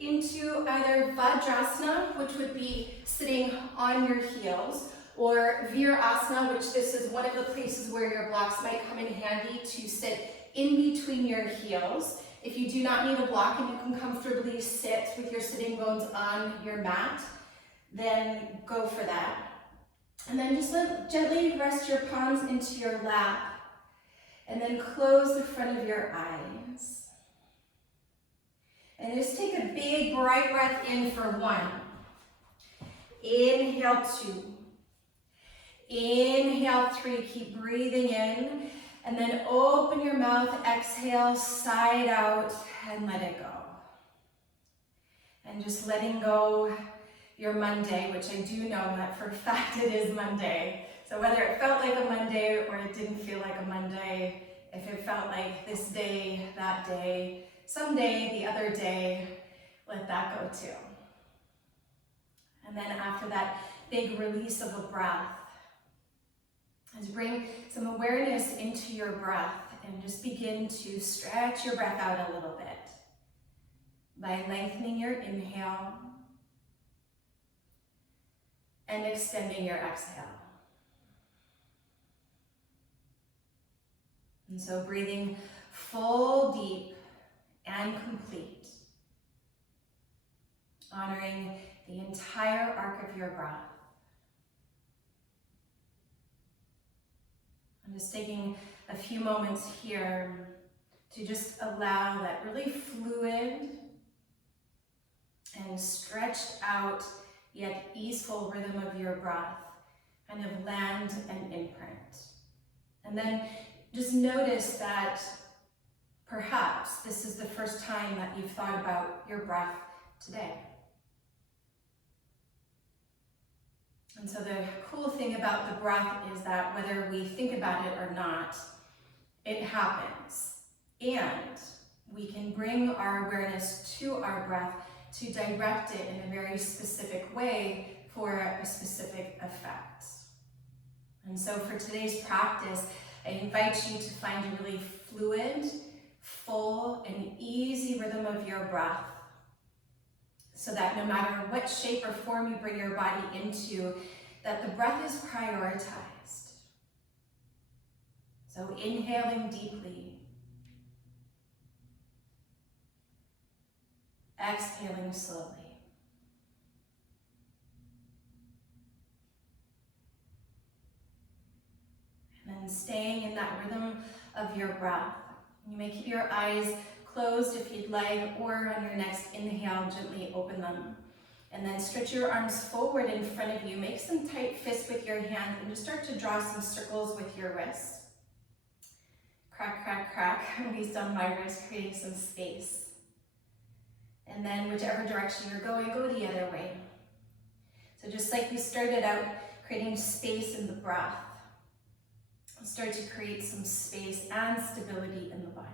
into either Vajrasana, which would be sitting on your heels, or Virasana, which this is one of the places where your blocks might come in handy to sit in between your heels. If you do not need a block and you can comfortably sit with your sitting bones on your mat, then go for that. And then just gently rest your palms into your lap, and then close the front of your eyes. And just take a big bright breath in for 1. Inhale 2. Inhale 3, keep breathing in. And then open your mouth, exhale, side out, and let it go. And just letting go your Monday, which I do know that for a fact it is Monday. So whether it felt like a Monday or it didn't feel like a Monday, if it felt like this day, that day, someday, the other day, let that go too. And then after that big release of a breath, is bring some awareness into your breath and just begin to stretch your breath out a little bit by lengthening your inhale and extending your exhale. And so breathing full, deep, and complete, honoring the entire arc of your breath. I'm just taking a few moments here to just allow that really fluid and stretched out yet easeful rhythm of your breath kind of land and imprint. And then just notice that perhaps this is the first time that you've thought about your breath today. And so the cool thing about the breath is that whether we think about it or not, it happens. And we can bring our awareness to our breath to direct it in a very specific way for a specific effect. And so for today's practice, I invite you to find a really fluid, full, and easy rhythm of your breath, so that no matter what shape or form you bring your body into, that the breath is prioritized. So inhaling deeply, exhaling slowly. And then staying in that rhythm of your breath. You may keep your eyes closed if you'd like, or on your next inhale, gently open them. And then stretch your arms forward in front of you. Make some tight fists with your hands and just start to draw some circles with your wrists. Crack, crack, crack, based on my wrist, creating some space. And then whichever direction you're going, go the other way. So just like we started out creating space in the breath, start to create some space and stability in the body.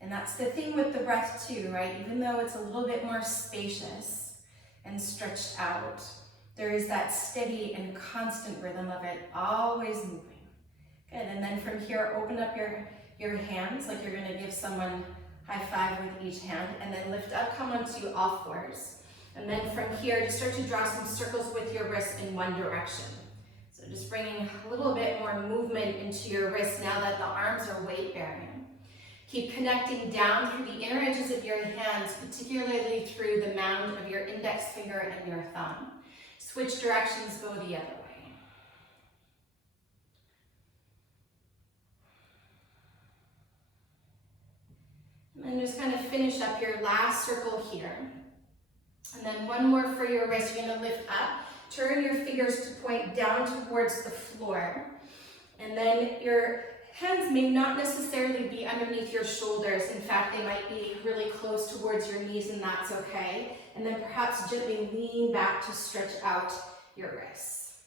And that's the thing with the breath too, right? Even though it's a little bit more spacious and stretched out, there is that steady and constant rhythm of it, always moving. Good, and then from here, open up your hands like you're gonna give someone high five with each hand, and then lift up, come onto all fours. And then from here, just start to draw some circles with your wrists in one direction. So just bringing a little bit more movement into your wrists now that the arms are weight bearing. Keep connecting down through the inner edges of your hands, particularly through the mound of your index finger and your thumb. Switch directions, go the other way. And then just kind of finish up your last circle here. And then one more for your wrist. You're going to lift up, turn your fingers to point down towards the floor. And then your hands may not necessarily be underneath your shoulders. In fact, they might be really close towards your knees, and that's okay. And then perhaps gently lean back to stretch out your wrists.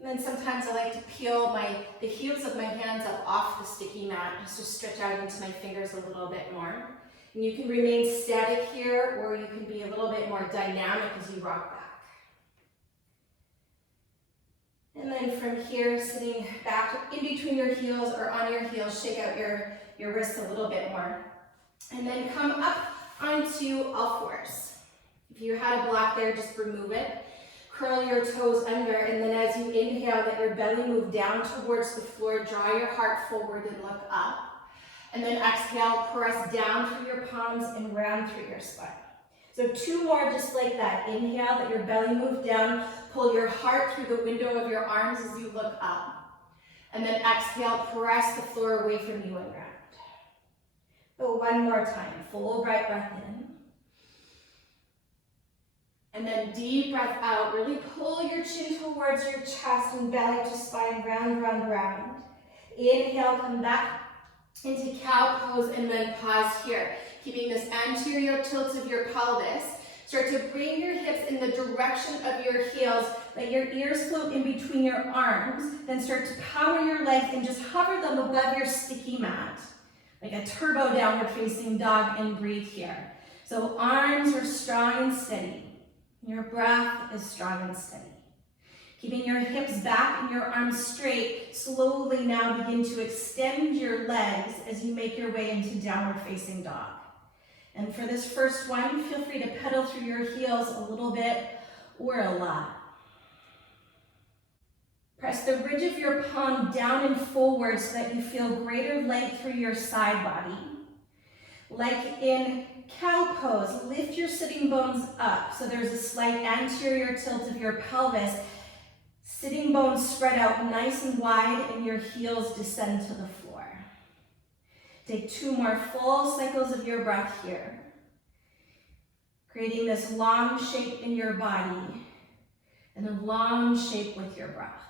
And then sometimes I like to peel the heels of my hands up off the sticky mat just to stretch out into my fingers a little bit more. And you can remain static here, or you can be a little bit more dynamic as you rock back. And then from here, sitting back in between your heels or on your heels, shake out your wrists a little bit more. And then come up onto all fours. If you had a block there, just remove it. Curl your toes under, and then as you inhale, let your belly move down towards the floor. Draw your heart forward and look up. And then exhale, press down through your palms and round through your spine. So 2 more just like that. Inhale, let your belly move down. Pull your heart through the window of your arms as you look up. And then exhale, press the floor away from you and round. So 1 more time. Full bright breath in. And then deep breath out. Really pull your chin towards your chest and belly to spine. Round, round, round. Inhale, come back into cow pose and then pause here. Keeping this anterior tilt of your pelvis. Start to bring your hips in the direction of your heels. Let your ears float in between your arms. Then start to power your legs and just hover them above your sticky mat. Like a turbo downward facing dog, and breathe here. So arms are strong and steady. Your breath is strong and steady. Keeping your hips back and your arms straight, slowly now begin to extend your legs as you make your way into downward facing dog. And for this first one, feel free to pedal through your heels a little bit or a lot. Press the ridge of your palm down and forward so that you feel greater length through your side body. Like in cow pose, lift your sitting bones up so there's a slight anterior tilt of your pelvis. Sitting bones spread out nice and wide and your heels descend to the floor. Take 2 more full cycles of your breath here. Creating this long shape in your body and a long shape with your breath.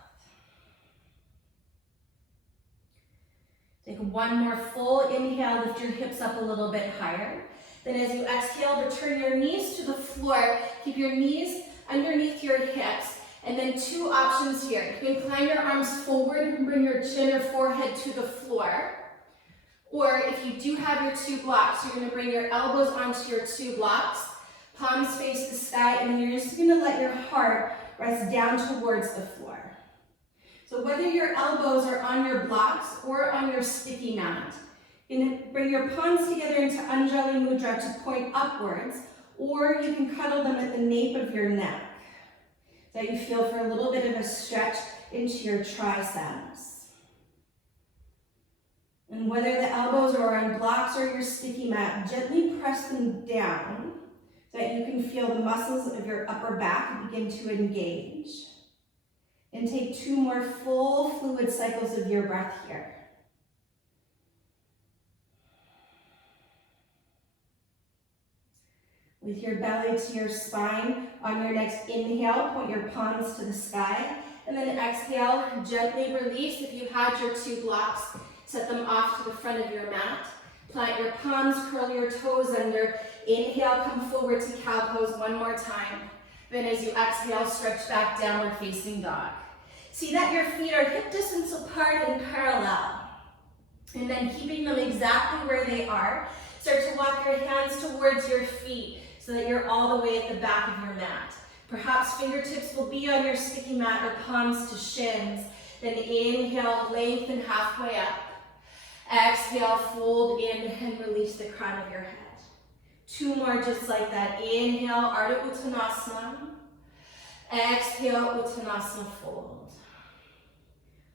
Take 1 more full inhale, lift your hips up a little bit higher. Then as you exhale, return your knees to the floor. Keep your knees underneath your hips. And then 2 options here. You can climb your arms forward and bring your chin or forehead to the floor. Or if you do have your 2 blocks, you're going to bring your elbows onto your 2 blocks. Palms face the sky, and then you're just going to let your heart rest down towards the floor. So whether your elbows are on your blocks or on your sticky mat, you can bring your palms together into Anjali Mudra to point upwards, or you can cuddle them at the nape of your neck. So you feel for a little bit of a stretch into your triceps. And whether the elbows are on blocks or your sticky mat, gently press them down so that you can feel the muscles of your upper back begin to engage. And take 2 more full fluid cycles of your breath here. With your belly to your spine, on your next inhale, point your palms to the sky. And then exhale, gently release. If you had your 2 blocks, set them off to the front of your mat. Plant your palms, curl your toes under. Inhale, come forward to cow pose 1 more time. Then as you exhale, stretch back, downward facing dog. See that your feet are hip distance apart and parallel. And then keeping them exactly where they are, start to walk your hands towards your feet so that you're all the way at the back of your mat. Perhaps fingertips will be on your sticky mat or palms to shins. Then inhale, lengthen halfway up. Exhale, fold in and release the crown of your head. 2 more just like that. Inhale, Ardha Uttanasana. Exhale, Uttanasana fold.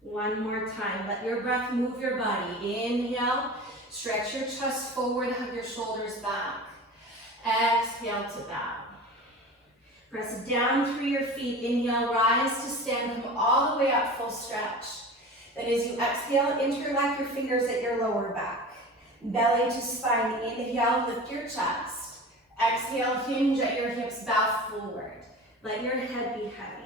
1 more time. Let your breath move your body. Inhale, stretch your chest forward, hug your shoulders back. Exhale to bow. Press down through your feet. Inhale, rise to stand. Come all the way up, full stretch. Then as you exhale, interlock your fingers at your lower back. Belly to spine. Inhale, lift your chest. Exhale, hinge at your hips, bow forward. Let your head be heavy.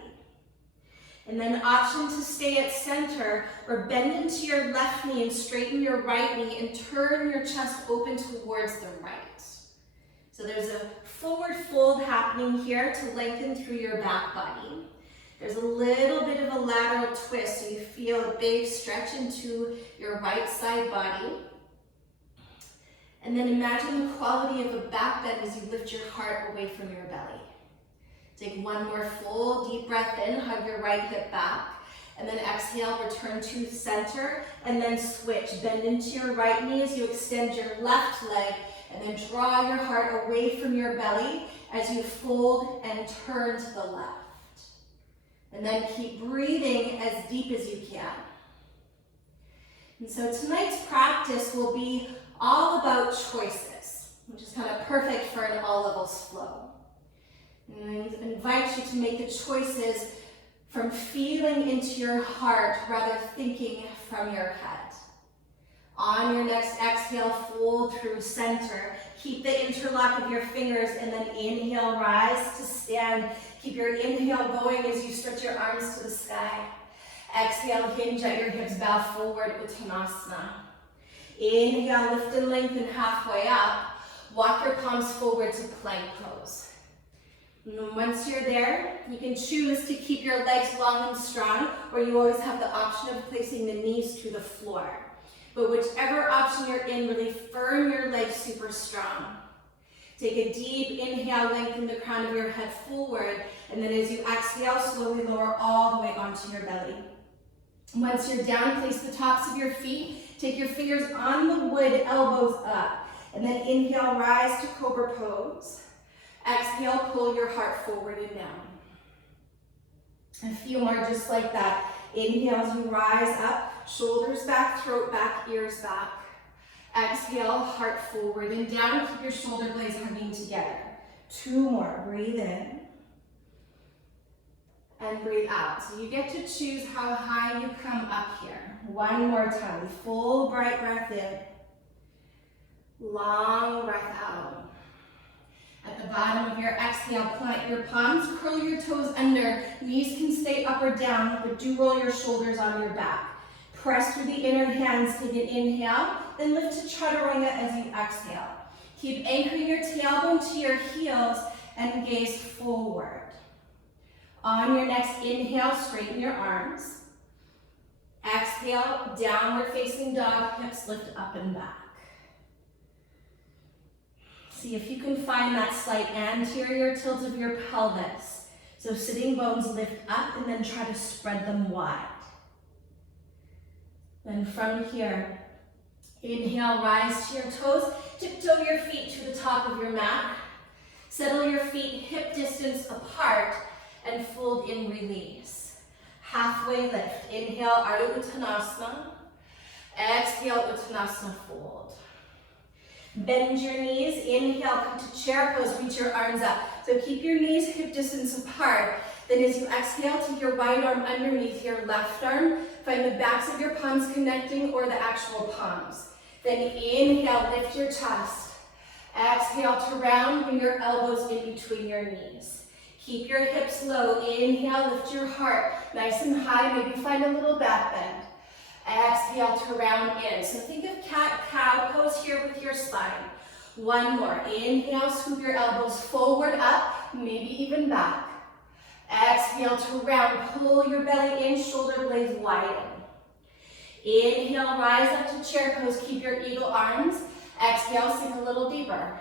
And then option to stay at center, or bend into your left knee and straighten your right knee and turn your chest open towards the right. So there's a forward fold happening here to lengthen through your back body. There's a little bit of a lateral twist, so you feel a big stretch into your right side body. And then imagine the quality of a back bend as you lift your heart away from your belly. Take 1 more full deep breath in, hug your right hip back, and then exhale, return to center, and then switch. Bend into your right knee as you extend your left leg, And then draw your heart away from your belly as you fold and turn to the left. And then keep breathing as deep as you can. And so tonight's practice will be all about choices, which is kind of perfect for an all levels flow. And I invite you to make the choices from feeling into your heart rather thinking from your head. On your next exhale, fold through center. Keep the interlock of your fingers and then inhale, rise to stand. Keep your inhale going as you stretch your arms to the sky. Exhale, hinge at your hips, bow forward, Uttanasana. Inhale, lift and lengthen halfway up. Walk your palms forward to plank pose. And then once you're there, you can choose to keep your legs long and strong, or you always have the option of placing the knees to the floor. But whichever option you're in, really firm your legs super strong. Take a deep inhale, lengthen the crown of your head forward, and then as you exhale, slowly lower all the way onto your belly. Once you're down, place the tops of your feet, take your fingers on the wood, elbows up, and then inhale, rise to cobra pose. Exhale, pull your heart forward and down. A few more just like that. Inhale as you rise up, shoulders back, throat back, ears back. Exhale, heart forward and down. Keep your shoulder blades hugging together. 2 more. Breathe in. And breathe out. So you get to choose how high you come up here. 1 more time. Full bright breath in. Long breath out. At the bottom of your exhale, plant your palms, curl your toes under. Knees can stay up or down, but do roll your shoulders on your back. Press through the inner hands, take an inhale, then lift to chaturanga as you exhale. Keep anchoring your tailbone to your heels and gaze forward. On your next inhale, straighten your arms. Exhale, downward facing dog, hips lift up and back. See if you can find that slight anterior tilt of your pelvis. So sitting bones lift up and then try to spread them wide. Then from here, inhale, rise to your toes, tiptoe your feet to the top of your mat. Settle your feet hip distance apart and fold in release. Halfway lift. Inhale, Ardha Uttanasana. Exhale, Uttanasana fold. Bend your knees. Inhale, come to chair pose, reach your arms up. So keep your knees hip distance apart. Then as you exhale, take your right arm underneath your left arm. Find the backs of your palms connecting or the actual palms. Then inhale, lift your chest. Exhale to round, bring your elbows in between your knees. Keep your hips low. Inhale, lift your heart nice and high. Maybe find a little back bend. Exhale to round in. So think of cat-cow pose here with your spine. 1 more. Inhale, scoop your elbows forward, up, maybe even back. Exhale to round. Pull your belly in, shoulder blades widen. Inhale, rise up to chair pose. Keep your eagle arms. Exhale, sink a little deeper.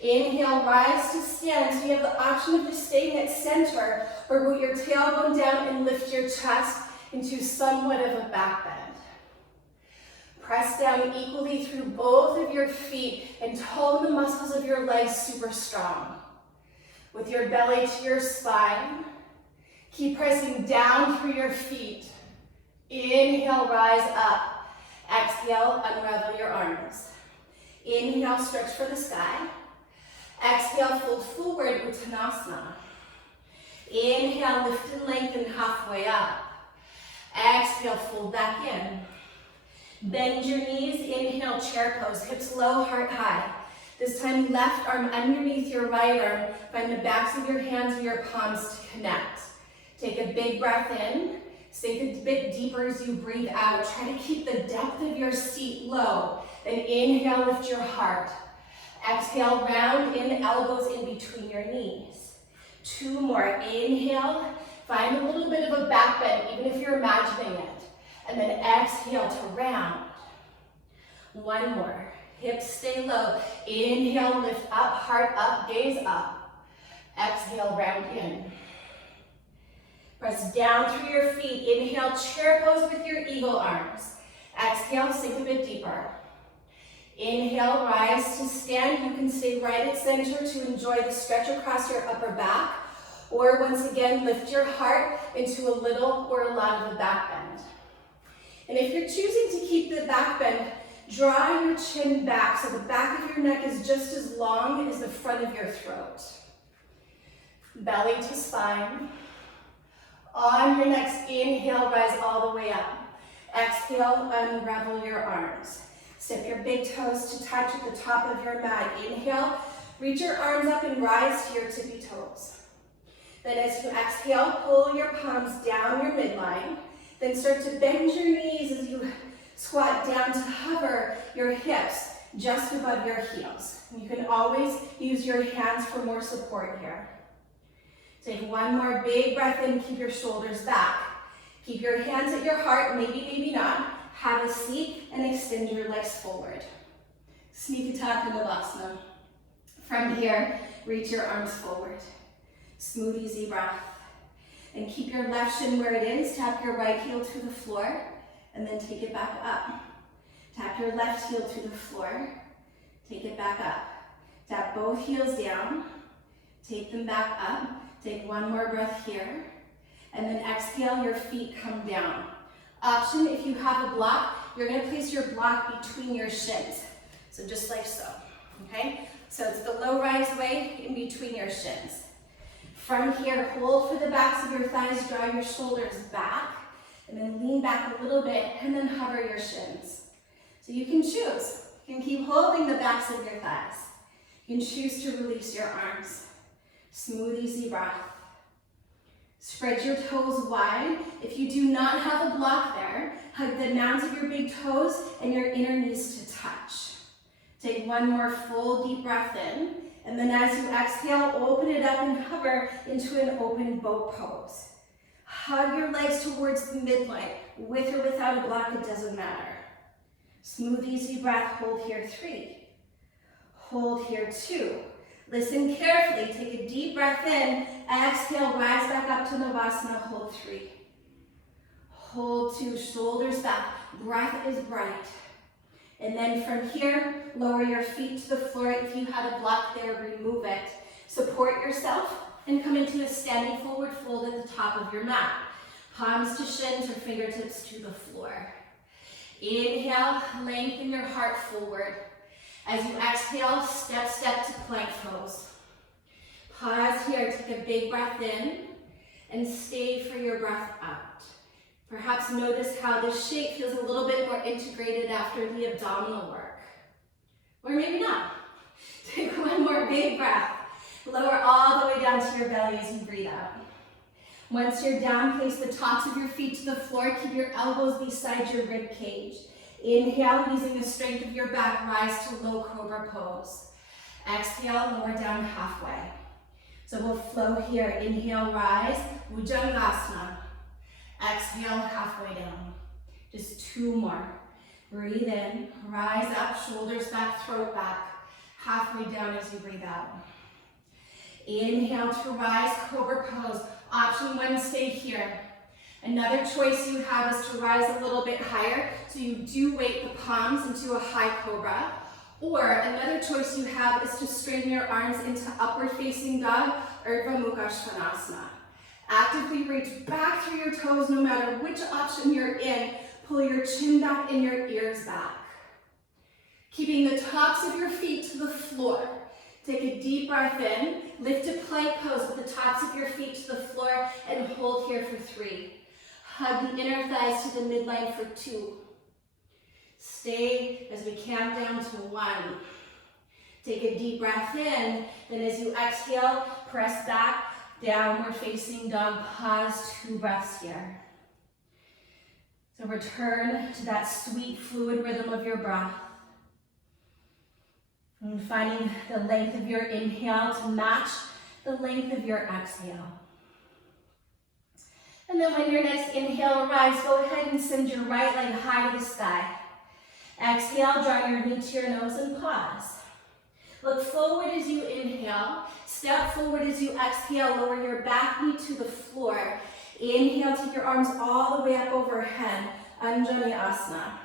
Inhale, rise to stand. So you have the option of just staying at center or put your tailbone down and lift your chest into somewhat of a back bend. Press down equally through both of your feet and tone the muscles of your legs super strong. With your belly to your spine, keep pressing down through your feet. Inhale, rise up. Exhale, unravel your arms. Inhale, stretch for the sky. Exhale, fold forward, Uttanasana. Inhale, lift and lengthen halfway up. Exhale, fold back in. Bend your knees, inhale, chair pose, hips low, heart high. This time, left arm underneath your right arm. Find the backs of your hands or your palms to connect. Take a big breath in. Sink a bit deeper as you breathe out. Try to keep the depth of your seat low. Then inhale, lift your heart. Exhale, round in, elbows in between your knees. 2 more. Inhale, find a little bit of a back bend, even if you're imagining it. And then exhale to round. 1 more. Hips stay low. Inhale, lift up, heart up, gaze up. Exhale, round in. Press down through your feet. Inhale, chair pose with your eagle arms. Exhale, sink a bit deeper. Inhale, rise to stand. You can stay right at center to enjoy the stretch across your upper back. Or once again, lift your heart into a little or a lot of a back bend. And if you're choosing to keep the back bend, draw your chin back so the back of your neck is just as long as the front of your throat. Belly to spine. On your next inhale, rise all the way up. Exhale, unravel your arms. Step your big toes to touch at the top of your mat. Inhale, reach your arms up and rise to your tippy toes. Then as you exhale, pull your palms down your midline. Then start to bend your knees as you squat down to hover your hips just above your heels. You can always use your hands for more support here. Take one more big breath in, keep your shoulders back. Keep your hands at your heart, maybe not. Have a seat and extend your legs forward. Sneakataka Navasana. From here, reach your arms forward. Smooth, easy breath. And keep your left shin where it is. Tap your right heel to the floor and then take it back up. Tap your left heel to the floor. Take it back up. Tap both heels down. Take them back up. Take one more breath here. And then exhale, your feet come down. Option, if you have a block, you're gonna place your block between your shins. So just like so, okay? So it's the low rise way in between your shins. From here, hold for the backs of your thighs, draw your shoulders back, and then lean back a little bit, and then hover your shins. So you can choose. You can keep holding the backs of your thighs. You can choose to release your arms. Smooth, easy breath. Spread your toes wide. If you do not have a block there, hug the mounds of your big toes and your inner knees to touch. Take one more full deep breath in, and then as you exhale, open it up and hover into an open boat pose. Hug your legs towards the midline. With or without a block, it doesn't matter. Smooth, easy breath. Hold here 3. Hold here 2. Listen carefully, take a deep breath in, exhale, rise back up to Navasana, hold 3. Hold 2, shoulders back, breath is bright. And then from here, lower your feet to the floor. If you had a block there, remove it. Support yourself and come into a standing forward fold at the top of your mat. Palms to shins or fingertips to the floor. Inhale, lengthen your heart forward. As you exhale, step to plank pose. Pause here, take a big breath in, and stay for your breath out. Perhaps notice how this shape feels a little bit more integrated after the abdominal work. Or maybe not. Take one more big breath. Lower all the way down to your belly as you breathe out. Once you're down, place the tops of your feet to the floor. Keep your elbows beside your rib cage. Inhale, using the strength of your back, rise to low cobra pose. Exhale, lower down halfway. So we'll flow here. Inhale, rise, Bhujangasana. Exhale, halfway down. Just 2 more. Breathe in, rise up, shoulders back, throat back. Halfway down as you breathe out. Inhale to rise, cobra pose. Option 1, stay here. Another choice you have is to rise a little bit higher, so you do weight the palms into a high cobra. Or another choice you have is to straighten your arms into upward facing dog, Urdhva Mukha Svanasana. Actively reach back through your toes no matter which option you're in. Pull your chin back and your ears back. Keeping the tops of your feet to the floor. Take a deep breath in, lift to plank pose with the tops of your feet to the floor, and hold here for 3. Hug the inner thighs to the midline for 2. Stay as we count down to 1. Take a deep breath in, then as you exhale, press back, downward facing dog, pause, 2 breaths here. So return to that sweet fluid rhythm of your breath. And finding the length of your inhale to match the length of your exhale. And then when your next inhale arrives, go ahead and send your right leg high to the sky. Exhale, draw your knee to your nose and pause. Look forward as you inhale. Step forward as you exhale. Lower your back knee to the floor. Inhale, take your arms all the way up overhead. Anjali Asana.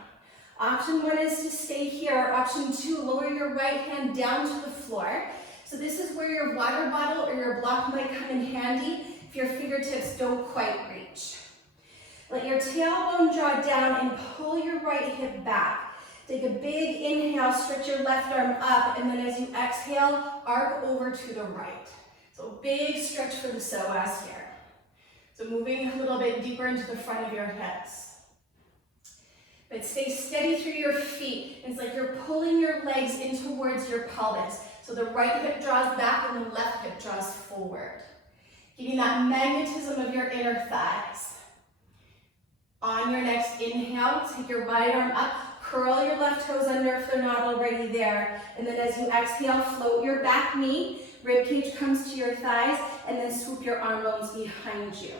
Option 1 is to stay here. Option 2, lower your right hand down to the floor. So this is where your water bottle or your block might come in handy if your fingertips don't quite reach. Let your tailbone draw down and pull your right hip back. Take a big inhale, stretch your left arm up, and then as you exhale, arc over to the right. So big stretch for the psoas here. So moving a little bit deeper into the front of your hips. But stay steady through your feet. It's like you're pulling your legs in towards your pelvis. So the right hip draws back and the left hip draws forward. Giving that magnetism of your inner thighs. On your next inhale, take your right arm up, curl your left toes under if they're not already there. And then as you exhale, float your back knee, ribcage comes to your thighs, and then swoop your arm bones behind you.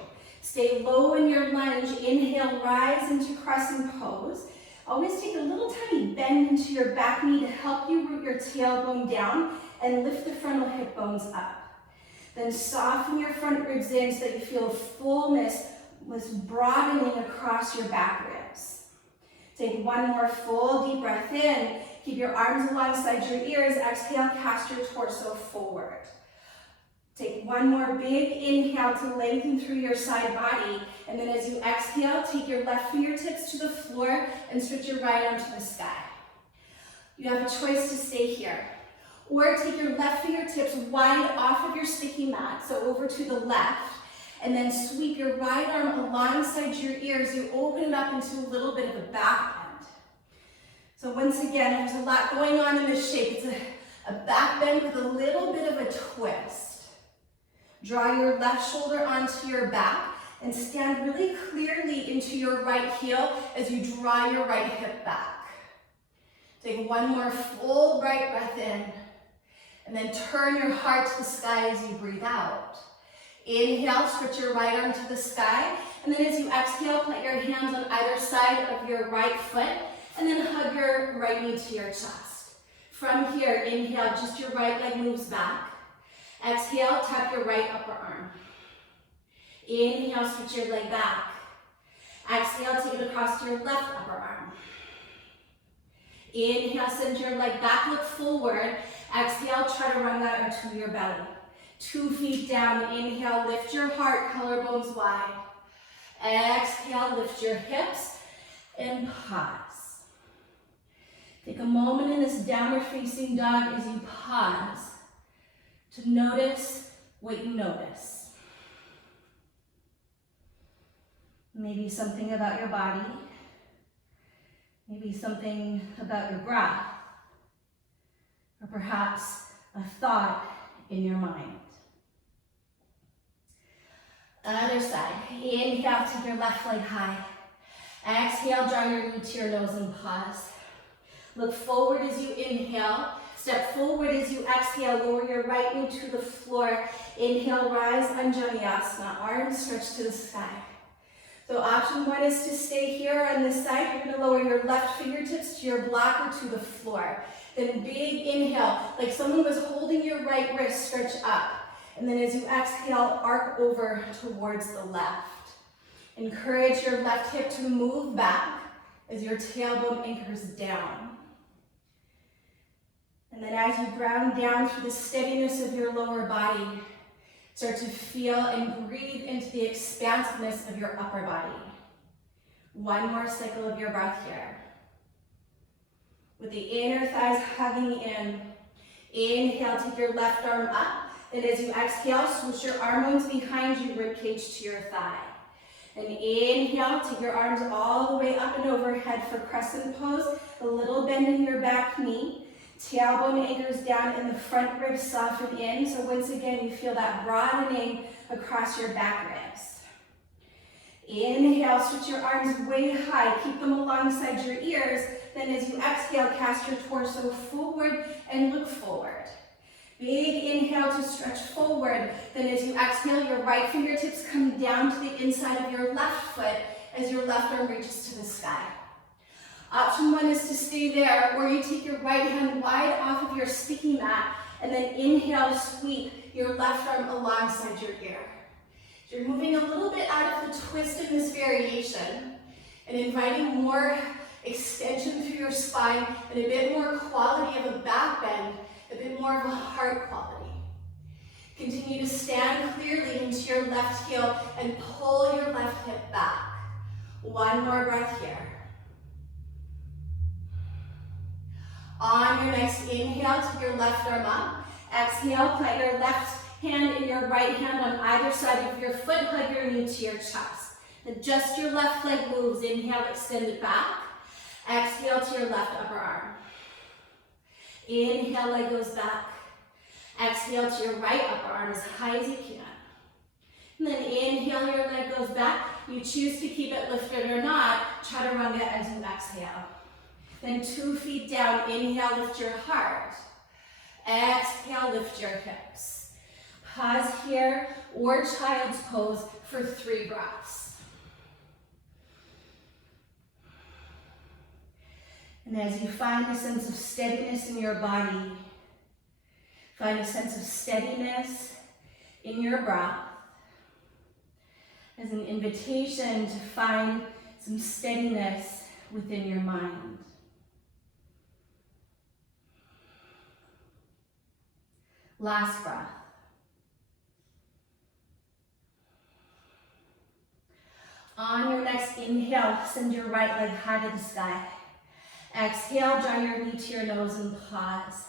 Stay low in your lunge. Inhale, rise into crescent pose. Always take a little tiny bend into your back knee to help you root your tailbone down and lift the frontal hip bones up. Then soften your front ribs in so that you feel fullness was broadening across your back ribs. Take one more full deep breath in. Keep your arms alongside your ears. Exhale, cast your torso forward. Take one more big inhale to lengthen through your side body. And then as you exhale, take your left fingertips to the floor and stretch your right arm to the sky. You have a choice to stay here. Or take your left fingertips wide off of your sticky mat, so over to the left. And then sweep your right arm alongside your ears. You open it up into a little bit of a back bend. So once again, there's a lot going on in this shape. It's a back bend with a little bit of a twist. Draw your left shoulder onto your back and stand really clearly into your right heel as you draw your right hip back. Take one more full right breath in, and then turn your heart to the sky as you breathe out. Inhale, stretch your right arm to the sky, and then as you exhale, plant your hands on either side of your right foot, and then hug your right knee to your chest. From here, inhale, just your right leg moves back. Exhale, tap your right upper arm. Inhale, switch your leg back. Exhale, take it across to your left upper arm. Inhale, send your leg back, look forward. Exhale, try to run that to your belly. 2 feet down, inhale, lift your heart, collarbones wide. Exhale, lift your hips and pause. Take a moment in this downward facing dog as you pause to notice what you notice. Maybe something about your body, maybe something about your breath, or perhaps a thought in your mind. Other side. Inhale, take your left leg high. Exhale, draw your knee to your nose and pause. Look forward as you inhale. Step forward as you exhale. Lower your right knee to the floor. Inhale, rise, Anjaneyasana. Arms stretch to the sky. So option 1 is to stay here on this side. You're going to lower your left fingertips to your block or to the floor. Then big inhale, like someone was holding your right wrist, stretch up. And then as you exhale, arc over towards the left. Encourage your left hip to move back as your tailbone anchors down. And then as you ground down through the steadiness of your lower body, start to feel and breathe into the expansiveness of your upper body. One more cycle of your breath here. With the inner thighs hugging in. Inhale, take your left arm up. And as you exhale, swoosh your arm bones behind you, ribcage to your thigh. And inhale, take your arms all the way up and overhead for crescent pose. A little bend in your back knee. Tailbone anchors down and the front ribs soften in. So once again, you feel that broadening across your back ribs. Inhale, switch your arms way high. Keep them alongside your ears. Then as you exhale, cast your torso forward and look forward. Big inhale to stretch forward. Then as you exhale, your right fingertips come down to the inside of your left foot as your left arm reaches to the sky. Option 1 is to stay there, or you take your right hand wide off of your sticky mat and then inhale, sweep your left arm alongside your ear. So you're moving a little bit out of the twist in this variation and inviting more extension through your spine, and a bit more quality of a back bend, a bit more of a heart quality. Continue to stand clearly into your left heel and pull your left hip back. One more breath here. On your next inhale, take your left arm up. Exhale, plant your left hand and your right hand on either side of your foot, hug your knee to your chest. Adjust your left leg moves. Inhale, extend it back. Exhale to your left upper arm. Inhale, leg goes back. Exhale to your right upper arm as high as you can. And then inhale, your leg goes back. You choose to keep it lifted or not. Chaturanga as you exhale. Then 2 feet down. Inhale, lift your heart. Exhale, lift your hips. Pause here or child's pose for 3 breaths. And as you find a sense of steadiness in your body, find a sense of steadiness in your breath as an invitation to find some steadiness within your mind. Last breath. On your next inhale, send your right leg high to the sky. Exhale, draw your knee to your nose and pause.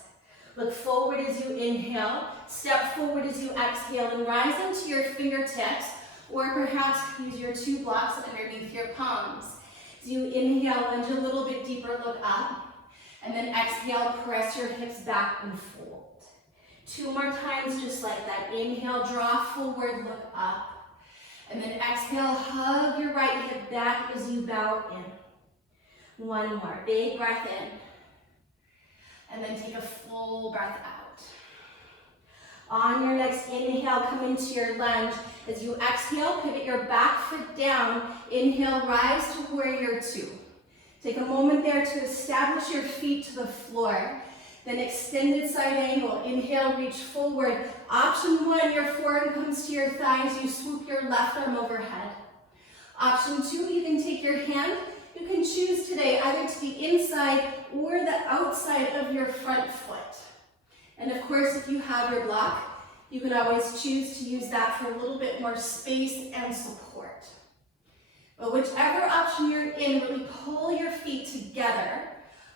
Look forward as you inhale, step forward as you exhale, and rise into your fingertips, or perhaps use your 2 blocks underneath your palms. As you inhale, lunge a little bit deeper, look up, and then exhale, press your hips back and fold. 2 more times just like that. Inhale, draw forward, look up, and then exhale, hug your right hip back as you bow in. 1 more, big breath in. And then take a full breath out. On your next inhale, come into your lunge. As you exhale, pivot your back foot down. Inhale, rise to warrior 2. Take a moment there to establish your feet to the floor. Then extended side angle. Inhale, reach forward. Option 1, your forearm comes to your thighs. You swoop your left arm overhead. Option 2, you can take your hand. You can choose today either to the inside or the outside of your front foot. And of course, if you have your block, you can always choose to use that for a little bit more space and support. But whichever option you're in, really pull your feet together.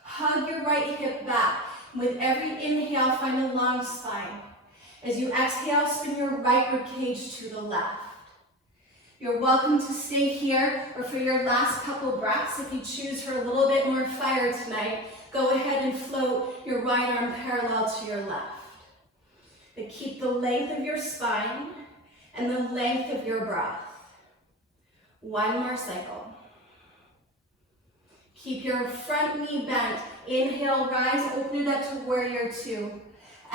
Hug your right hip back. With every inhale, find a long spine. As you exhale, spin your right rib cage to the left. You're welcome to stay here or for your last couple breaths. If you choose for a little bit more fire tonight, go ahead and float your right arm parallel to your left. But keep the length of your spine and the length of your breath. 1 more cycle. Keep your front knee bent. Inhale, rise, open it up to warrior 2.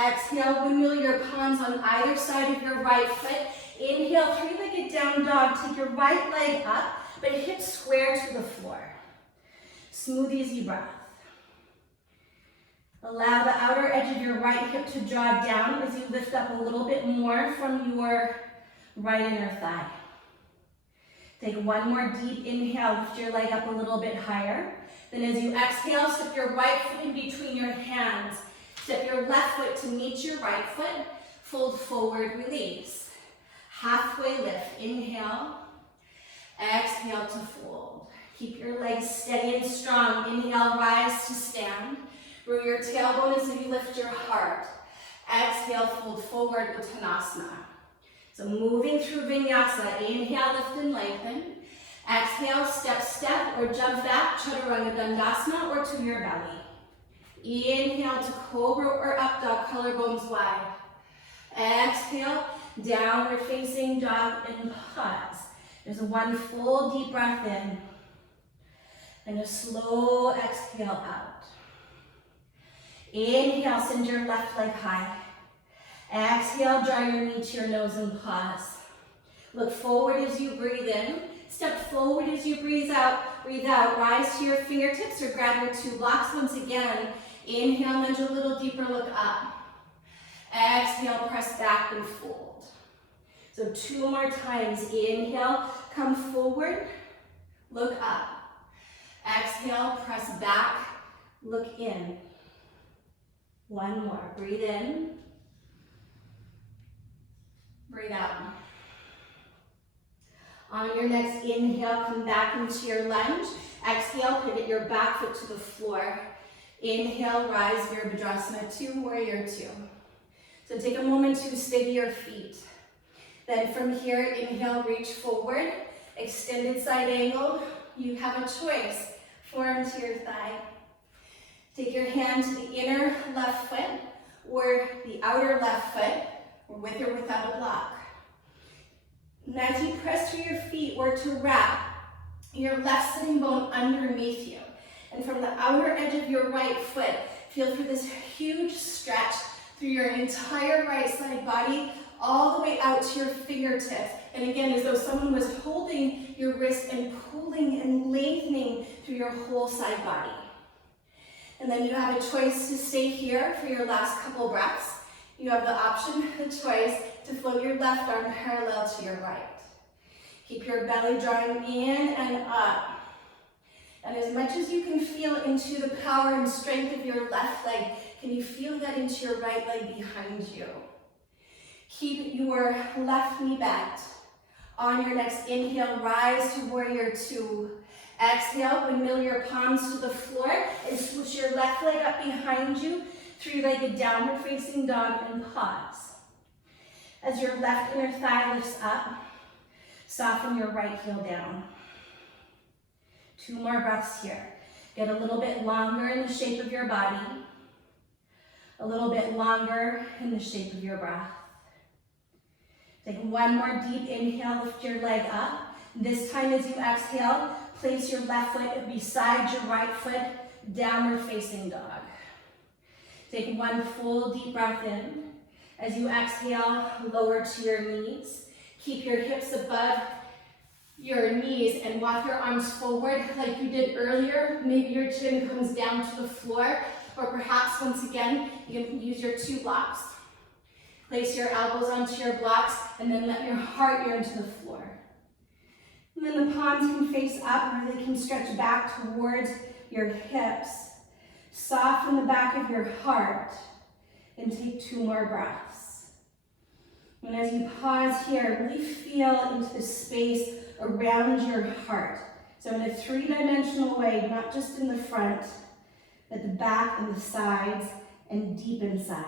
Exhale, windmill your palms on either side of your right foot. Inhale, 3-legged down dog. Take your right leg up, but hips square to the floor. Smooth, easy breath. Allow the outer edge of your right hip to draw down as you lift up a little bit more from your right inner thigh. Take 1 more deep inhale, lift your leg up a little bit higher. Then as you exhale, step your right foot in between your hands. Step your left foot to meet your right foot. Fold forward, release. Halfway lift, inhale. Exhale to fold. Keep your legs steady and strong. Inhale, rise to stand. Roll your tailbone as you lift your heart. Exhale, fold forward, Uttanasana. So moving through Vinyasa, inhale, lift and lengthen. Exhale, step, step, or jump back, Chaturanga Dandasana, or to your belly. Inhale to Cobra or Up Dog, collarbones wide. Exhale, downward facing dog, and pause. There's 1 full deep breath in, and a slow exhale out. Inhale, send your left leg high. Exhale, draw your knee to your nose and pause. Look forward as you breathe in. Step forward as you breathe out. Breathe out, rise to your fingertips or grab your 2 blocks once again. Inhale, lunge a little deeper, look up. Exhale, press back and fold. So 2 more times. Inhale, come forward, look up. Exhale, press back, look in. One more, breathe in. Breathe out. On your next inhale, come back into your lunge. Exhale, pivot your back foot to the floor. Inhale, rise, Virabhadrasana 2, Warrior 2. So take a moment to steady your feet. Then from here, inhale, reach forward, extended side angle. You have a choice, forearm to your thigh. Take your hand to the inner left foot or the outer left foot, or with or without a block. And as you press through your feet or to wrap your left sitting bone underneath you. And from the outer edge of your right foot, feel through this huge stretch through your entire right side body, all the way out to your fingertips. And again, as though someone was holding your wrist and pulling and lengthening through your whole side body. And then you have a choice to stay here for your last couple breaths. You have the option, the choice, to float your left arm parallel to your right. Keep your belly drawing in and up. And as much as you can feel into the power and strength of your left leg, can you feel that into your right leg behind you? Keep your left knee bent. On your next inhale, rise to Warrior 2. Exhale, windmill your palms to the floor and switch your left leg up behind you, three-legged downward facing dog, and pause. As your left inner thigh lifts up, soften your right heel down. 2 more breaths here. Get a little bit longer in the shape of your body, a little bit longer in the shape of your breath. Take one more deep inhale, lift your leg up. This time as you exhale, place your left foot beside your right foot, downward facing dog. Take one full deep breath in. As you exhale, lower to your knees. Keep your hips above your knees and walk your arms forward like you did earlier. Maybe your chin comes down to the floor, or perhaps once again, you can use your 2 blocks. Place your elbows onto your blocks and then let your heart yearn to the floor. And then the palms can face up or they can stretch back towards your hips. Soften the back of your heart and take 2 more breaths. And as you pause here, really feel into the space around your heart. So in a 3-dimensional way, not just in the front, but the back and the sides and deep inside.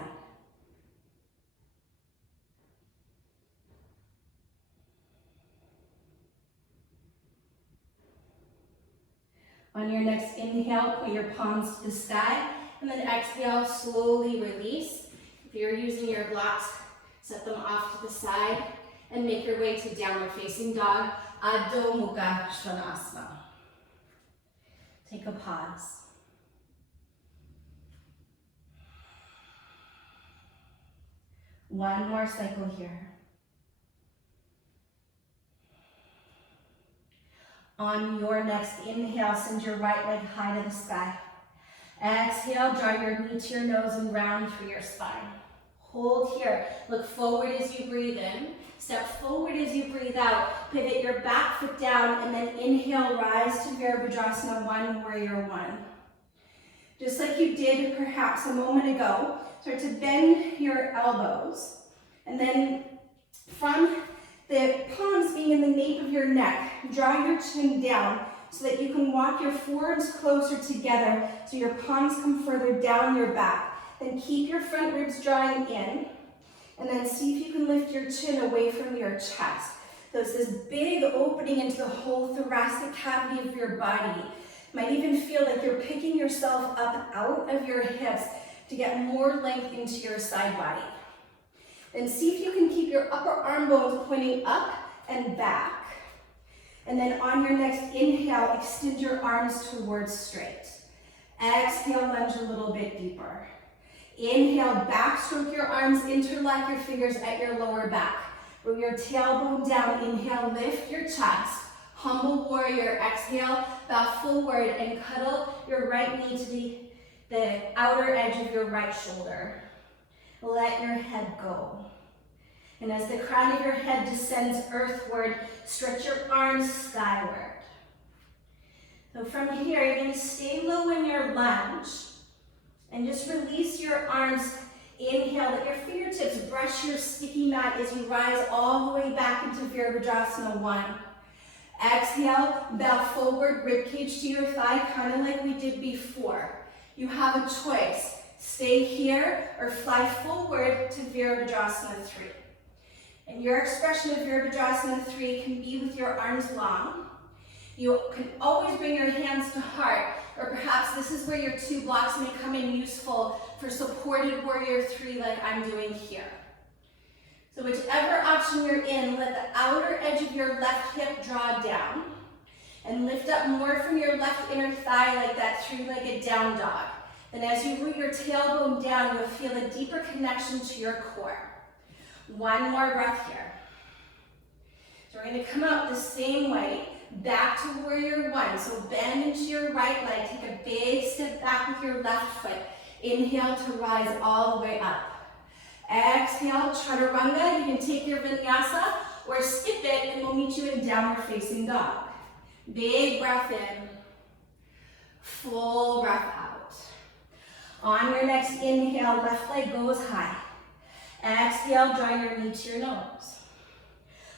On your next inhale, put your palms to the sky, and then exhale, slowly release. If you're using your blocks, set them off to the side, and make your way to downward facing dog, Adho Mukha Svanasana. Take a pause. One more cycle here. On your next inhale, send your right leg high to the sky. Exhale, draw your knee to your nose and round through your spine. Hold here. Look forward as you breathe in. Step forward as you breathe out. Pivot your back foot down and then inhale, rise to Virabhadrasana 1, Warrior 1. Just like you did perhaps a moment ago, start to bend your elbows. And then from the palms being in the nape of your neck, draw your chin down so that you can walk your forearms closer together so your palms come further down your back. Then keep your front ribs drawing in, and then see if you can lift your chin away from your chest. So it's this big opening into the whole thoracic cavity of your body. Might even feel like you're picking yourself up out of your hips to get more length into your side body. Then see if you can keep your upper arm bones pointing up and back. And then on your next inhale, extend your arms towards straight. Exhale, lunge a little bit deeper. Inhale, backstroke your arms, interlock your fingers at your lower back. Bring your tailbone down. Inhale, lift your chest. Humble warrior. Exhale, bow forward and cuddle your right knee to the outer edge of your right shoulder. Let your head go. And as the crown of your head descends earthward, stretch your arms skyward. So from here, you're going to stay low in your lunge and just release your arms. Inhale, let your fingertips brush your sticky mat as you rise all the way back into Virabhadrasana 1. Exhale, bow forward, ribcage to your thigh, kind of like we did before. You have a choice. Stay here or fly forward to Virabhadrasana 3. And your expression of Virabhadrasana 3 can be with your arms long. You can always bring your hands to heart, or perhaps this is where your 2 blocks may come in useful for supported warrior 3 like I'm doing here. So whichever option you're in, let the outer edge of your left hip draw down and lift up more from your left inner thigh like that 3-legged down dog. Then as you root your tailbone down, you'll feel a deeper connection to your core. One more breath here. So we're going to come out the same way, back to warrior 1. So bend into your right leg, take a big step back with your left foot. Inhale to rise all the way up. Exhale, chaturanga. You can take your vinyasa or skip it and we'll meet you in downward facing dog. Big breath in, full breath out. On your next inhale, left leg goes high. Exhale, join your knee to your nose.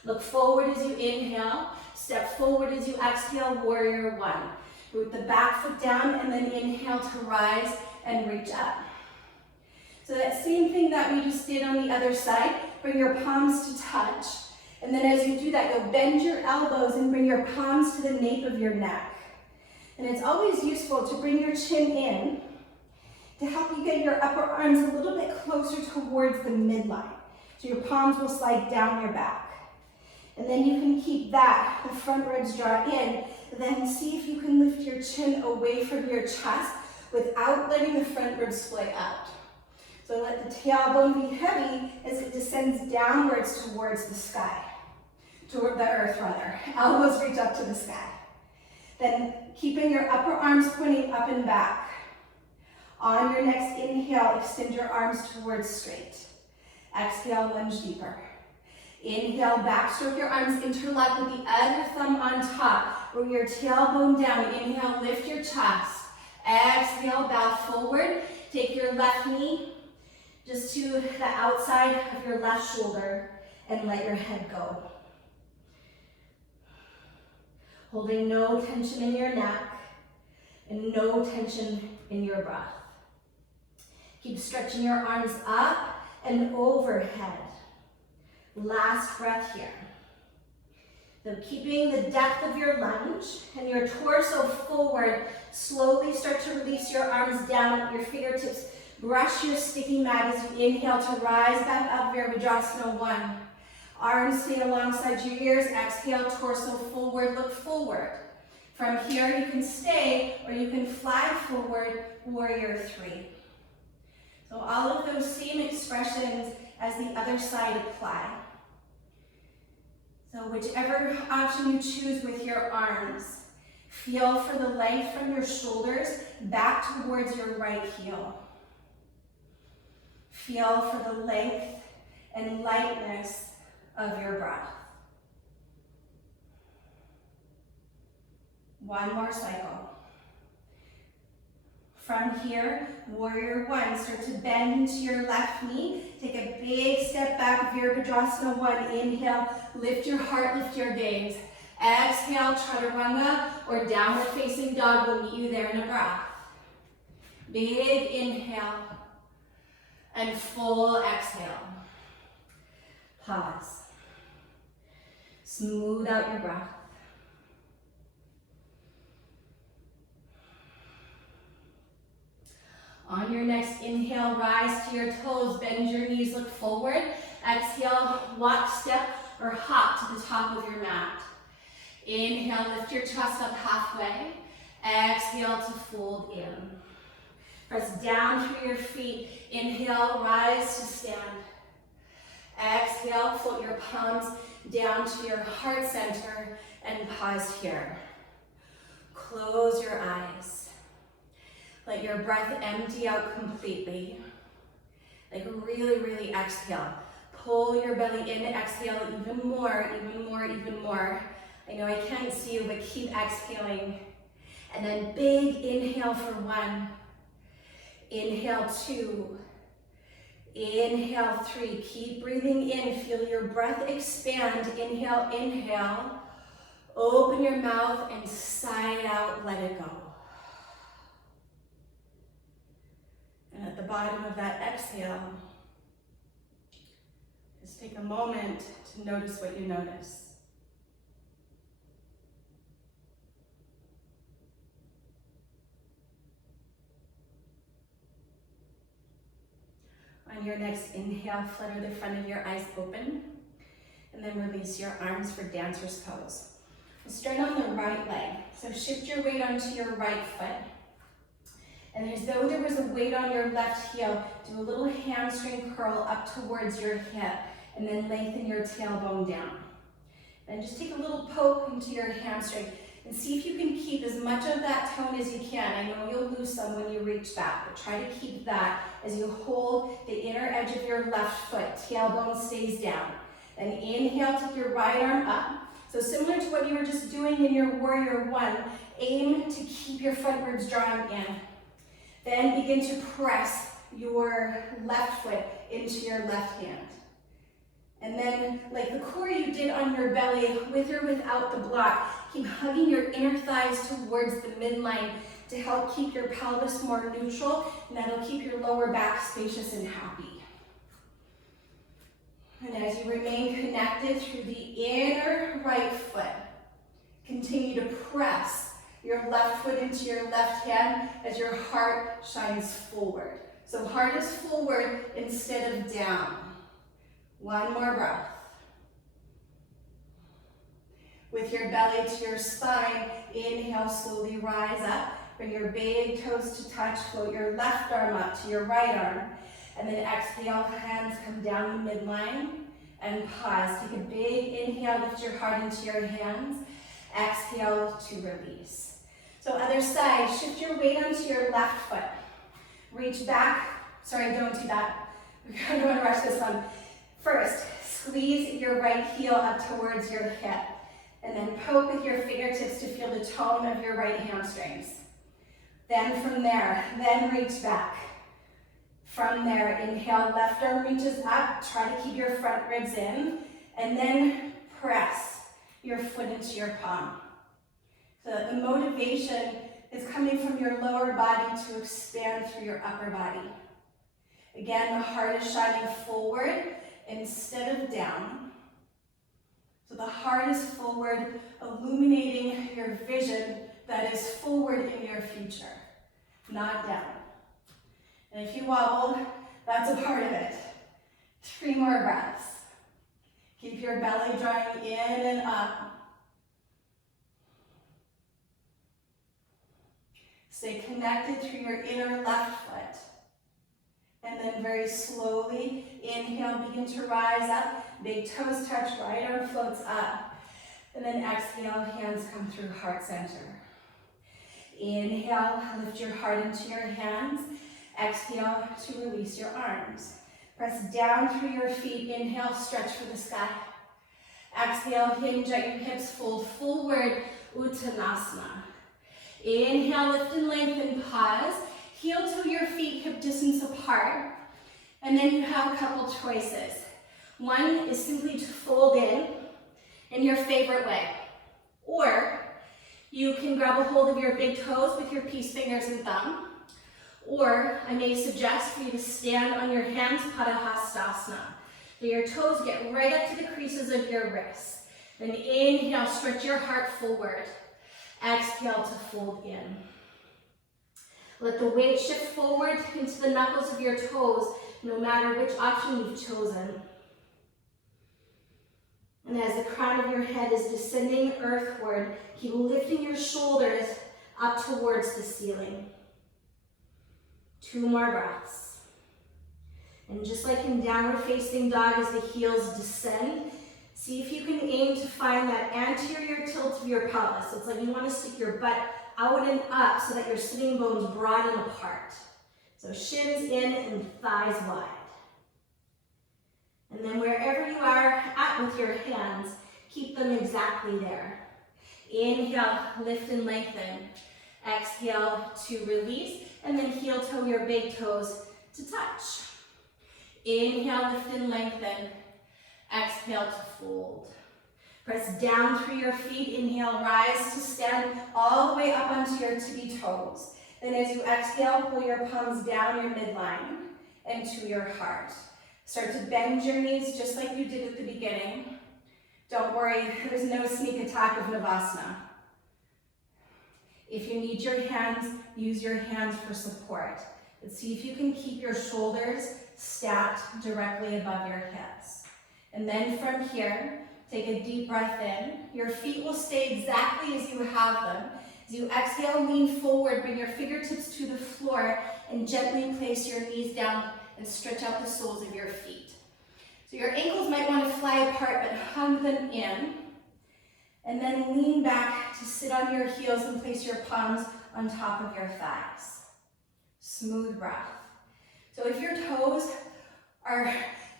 Look forward as you inhale, step forward as you exhale, warrior 1. Root the back foot down and then inhale to rise and reach up. So that same thing that we just did on the other side, bring your palms to touch. And then as you do that, you'll bend your elbows and bring your palms to the nape of your neck. And it's always useful to bring your chin in to help you get your upper arms a little bit closer towards the midline. So your palms will slide down your back. And then you can keep that, the front ribs draw in, then see if you can lift your chin away from your chest without letting the front ribs splay out. So let the tailbone be heavy as it descends downwards towards the sky, toward the earth rather. Elbows reach up to the sky. Then keeping your upper arms pointing up and back. On your next inhale, extend your arms towards straight. Exhale, lunge deeper. Inhale, backstroke your arms, interlock with the other thumb on top. Bring your tailbone down. Inhale, lift your chest. Exhale, bow forward. Take your left knee just to the outside of your left shoulder and let your head go. Holding no tension in your neck and no tension in your breath. Keep stretching your arms up and overhead. Last breath here. So keeping the depth of your lunge and your torso forward, slowly start to release your arms down, your fingertips brush your sticky mat as you inhale to rise back up, Virabhadrasana 1. Arms stay alongside your ears, exhale, torso forward, look forward. From here you can stay or you can fly forward, warrior 3. So all of those same expressions as the other side apply. So whichever option you choose with your arms, feel for the length from your shoulders back towards your right heel. Feel for the length and lightness of your breath. One more cycle. From here, warrior 1, start to bend into your left knee. Take a big step back, Virabhadrasana 1. Inhale, lift your heart, lift your gaze. Exhale, chaturanga or downward facing dog will meet you there in a breath. Big inhale and full exhale. Pause. Smooth out your breath. On your next inhale, rise to your toes, bend your knees, look forward. Exhale, walk, step, or hop to the top of your mat. Inhale, lift your chest up halfway. Exhale to fold in. Press down through your feet. Inhale, rise to stand. Exhale, float your palms down to your heart center and pause here. Close your eyes. Let your breath empty out completely. Like really, really exhale. Pull your belly in, exhale even more, even more, even more. I know I can't see you, but keep exhaling. And then big inhale for 1. Inhale 2. Inhale 3. Keep breathing in. Feel your breath expand. Inhale, inhale. Open your mouth and sigh it out. Let it go. And at the bottom of that exhale, just take a moment to notice what you notice. On your next inhale, flutter the front of your eyes open, and then release your arms for dancer's pose. Start on the right leg, so shift your weight onto your right foot. And as though there was a weight on your left heel, do a little hamstring curl up towards your hip, and then lengthen your tailbone down. And just take a little poke into your hamstring, and see if you can keep as much of that tone as you can. I know you'll lose some when you reach back, but try to keep that as you hold the inner edge of your left foot. Tailbone stays down. Then inhale, take your right arm up. So similar to what you were just doing in your warrior 1, aim to keep your front ribs drawing in. Then begin to press your left foot into your left hand. And then, like the core you did on your belly, with or without the block, keep hugging your inner thighs towards the midline to help keep your pelvis more neutral, and that'll keep your lower back spacious and happy. And as you remain connected through the inner right foot, continue to press your left foot into your left hand as your heart shines forward. So heart is forward instead of down. 1 more breath. With your belly to your spine, inhale, slowly rise up. Bring your big toes to touch. Float your left arm up to your right arm. And then exhale, hands come down the midline. And pause. Take a big inhale, lift your heart into your hands. Exhale to release. So other side, shift your weight onto your left foot. Reach back. Sorry, don't do that. I don't want to rush this one. First, squeeze your right heel up towards your hip, and then poke with your fingertips to feel the tone of your right hamstrings. Then from there, then reach back. From there, inhale, left arm reaches up, try to keep your front ribs in, and then press your foot into your palm. So that the motivation is coming from your lower body to expand through your upper body. Again, the heart is shining forward instead of down. So the heart is forward, illuminating your vision that is forward in your future, not down. And if you wobble, that's a part of it. 3 more breaths. Keep your belly drawing in and up. Stay connected through your inner left foot. And then very slowly, inhale, begin to rise up. Big toes touch, right arm floats up. And then exhale, hands come through heart center. Inhale, lift your heart into your hands. Exhale to release your arms. Press down through your feet. Inhale, stretch for the sky. Exhale, hinge at your hips, fold forward, Uttanasana. Inhale, lift and lengthen, pause. Heel to your feet, hip distance apart. And then you have a couple choices. One is simply to fold in your favorite way. Or you can grab a hold of your big toes with your peace fingers and thumb. Or I may suggest for you to stand on your hands, Padahastasana. So your toes get right up to the creases of your wrists. Then inhale, stretch your heart forward. Exhale to fold in. Let the weight shift forward into the knuckles of your toes, no matter which option you've chosen. And as the crown of your head is descending earthward, keep lifting your shoulders up towards the ceiling. 2 more breaths. And just like in downward facing dog, as the heels descend, see if you can aim to find that anterior tilt of your pelvis. It's like you want to stick your butt out and up so that your sitting bones broaden apart. So shins in and thighs wide. And then wherever you are at with your hands, keep them exactly there. Inhale, lift and lengthen. Exhale to release, and then heel toe your big toes to touch. Inhale, lift and lengthen. Exhale to fold. Press down through your feet. Inhale, rise to stand all the way up onto your tippy toes. Then as you exhale, pull your palms down your midline and to your heart. Start to bend your knees just like you did at the beginning. Don't worry, there's no sneak attack of Navasana. If you need your hands, use your hands for support. But see if you can keep your shoulders stacked directly above your hips. And then from here, take a deep breath in. Your feet will stay exactly as you have them. As you exhale, lean forward, bring your fingertips to the floor, and gently place your knees down and stretch out the soles of your feet. So your ankles might want to fly apart, but hug them in. And then lean back to sit on your heels and place your palms on top of your thighs. Smooth breath. So if your toes are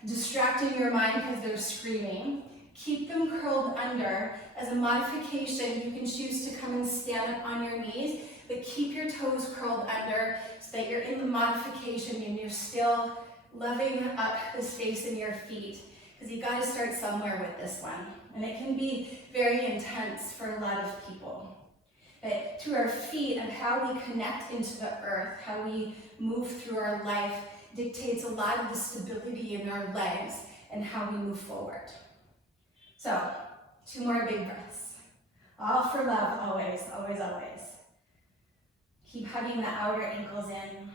distracting your mind because they're screaming, keep them curled under. As a modification, you can choose to come and stand up on your knees, but keep your toes curled under so that you're in the modification and you're still loving up the space in your feet, because you got to start somewhere with this one. And it can be very intense for a lot of people. But to our feet and how we connect into the earth, how we move through our life, dictates a lot of the stability in our legs and how we move forward. So, 2 more big breaths. All for love, always, always, always. Keep hugging the outer ankles in.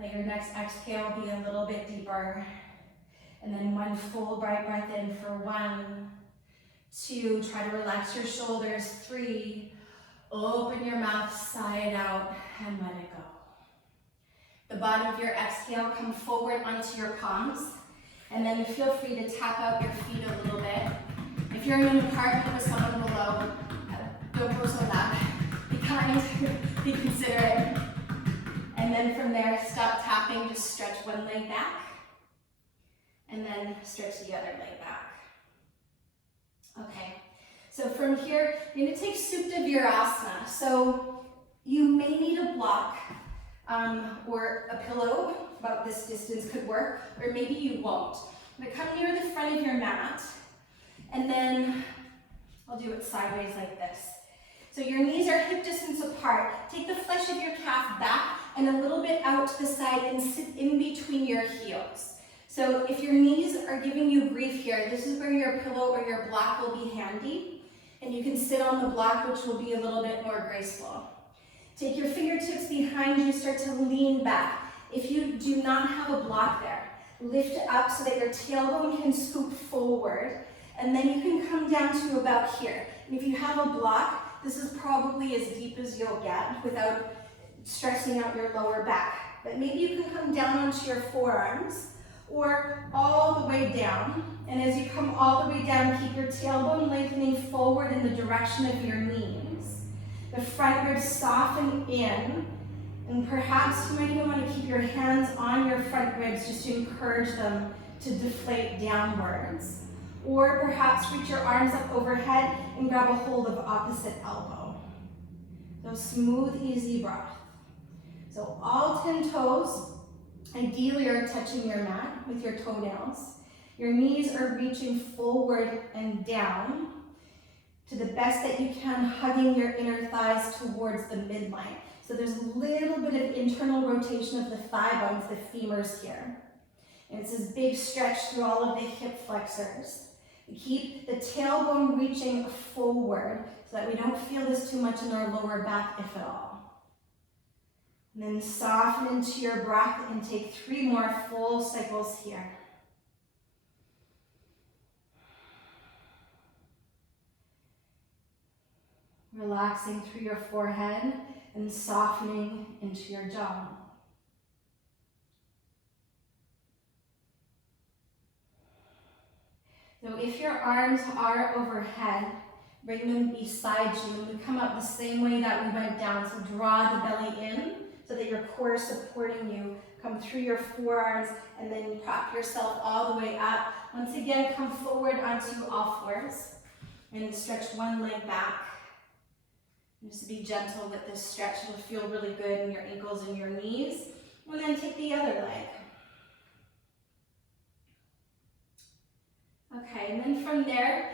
Let your next exhale be a little bit deeper. And then 1 full bright breath in for 1, 2, try to relax your shoulders, 3, open your mouth side out and let it go. The bottom of your exhale, come forward onto your palms, and then feel free to tap out your feet a little bit. If you're in an apartment with someone below, don't go so loud. Be kind, be considerate. And then from there, stop tapping, just stretch one leg back, and then stretch the other leg back. Okay, so from here, you're gonna take Supta Virasana. So you may need a block or a pillow, about this distance could work, or maybe you won't. I'm gonna come near the front of your mat, and then I'll do it sideways like this. So your knees are hip distance apart. Take the flesh of your calf back and a little bit out to the side and sit in between your heels. So if your knees are giving you grief here, this is where your pillow or your block will be handy. And you can sit on the block, which will be a little bit more graceful. Take your fingertips behind you, start to lean back. If you do not have a block there, lift it up so that your tailbone can scoop forward. And then you can come down to about here. And if you have a block, this is probably as deep as you'll get without stressing out your lower back. But maybe you can come down onto your forearms or all the way down. And as you come all the way down, keep your tailbone lengthening forward in the direction of your knees. The front ribs soften in, and perhaps you might even want to keep your hands on your front ribs just to encourage them to deflate downwards. Or perhaps reach your arms up overhead and grab a hold of opposite elbow. So smooth, easy breath. So all 10 toes, ideally, are touching your mat with your toenails. Your knees are reaching forward and down to the best that you can, hugging your inner thighs towards the midline. So there's a little bit of internal rotation of the thigh bones, the femurs here. And it's this big stretch through all of the hip flexors. Keep the tailbone reaching forward so that we don't feel this too much in our lower back, if at all. And then soften into your breath and take 3 more full cycles here. Relaxing through your forehead and softening into your jaw. So if your arms are overhead, bring them beside you, and we come up the same way that we went down. So draw the belly in so that your core is supporting you. Come through your forearms and then prop yourself all the way up. Once again, come forward onto all fours. And stretch one leg back. Just be gentle with this stretch. It'll feel really good in your ankles and your knees. And then take the other leg. Okay, and then from there,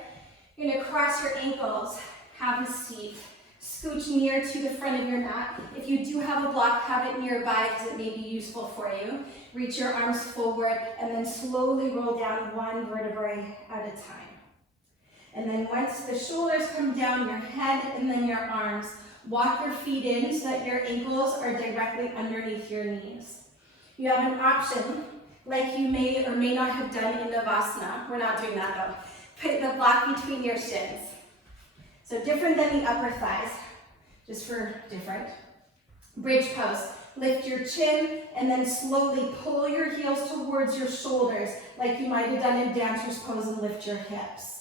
you're gonna cross your ankles, have a seat, scooch near to the front of your mat. If you do have a block, have it nearby because it may be useful for you. Reach your arms forward and then slowly roll down one vertebrae at a time. And then once the shoulders come down, your head and then your arms, walk your feet in so that your ankles are directly underneath your knees. You have an option, like you may or may not have done in Navasana. We're not doing that though. Put the block between your shins. So different than the upper thighs, just for different. Bridge pose. Lift your chin and then slowly pull your heels towards your shoulders like you might have done in dancer's pose and lift your hips.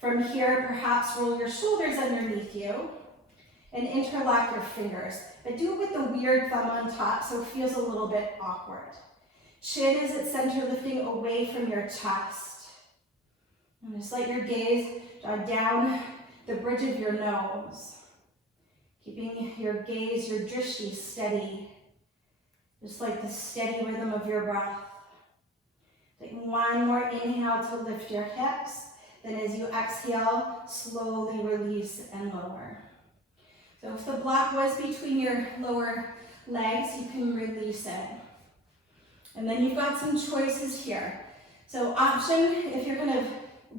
From here, perhaps roll your shoulders underneath you and interlock your fingers. But do it with the weird thumb on top so it feels a little bit awkward. Chin is at center, lifting away from your chest. And just let your gaze draw down the bridge of your nose. Keeping your gaze, your drishti steady. Just like the steady rhythm of your breath. Take one more inhale to lift your hips. Then as you exhale, slowly release and lower. So if the block was between your lower legs, you can release it. And then you've got some choices here. So option, if you're kind of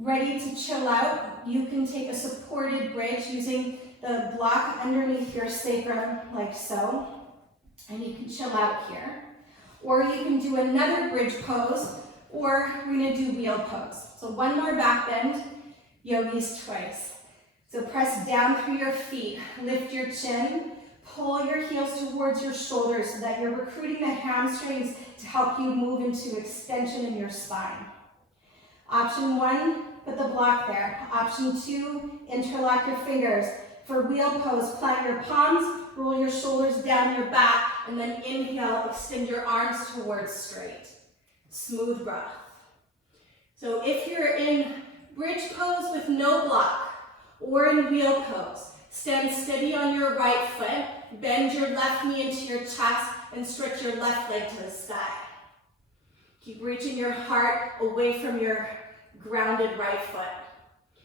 ready to chill out, you can take a supported bridge using the block underneath your sacrum like so. And you can chill out here. Or you can do another bridge pose, or we're gonna do wheel pose. So one more back bend, yogi's choice. So press down through your feet, lift your chin, pull your heels towards your shoulders so that you're recruiting the hamstrings to help you move into extension in your spine. Option one, put the block there. Option two, interlock your fingers. For wheel pose, plant your palms, roll your shoulders down your back, and then inhale, extend your arms towards straight. Smooth breath. So if you're in bridge pose with no block, or in wheel pose, stand steady on your right foot, bend your left knee into your chest, and stretch your left leg to the sky. Keep reaching your heart away from your grounded right foot.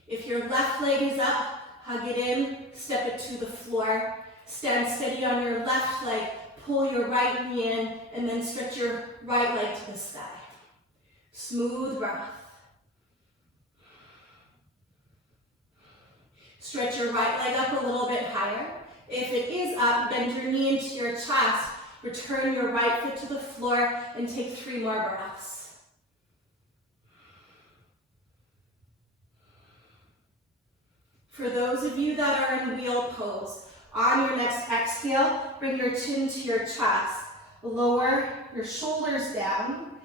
If your left leg is up, hug it in, step it to the floor, stand steady on your left leg, pull your right knee in, and then stretch your right leg to the sky. Smooth breath. Stretch your right leg up a little bit higher. If it is up, bend your knee into your chest, return your right foot to the floor, and take 3 more breaths. For those of you that are in wheel pose, on your next exhale, bring your chin to your chest. Lower your shoulders down,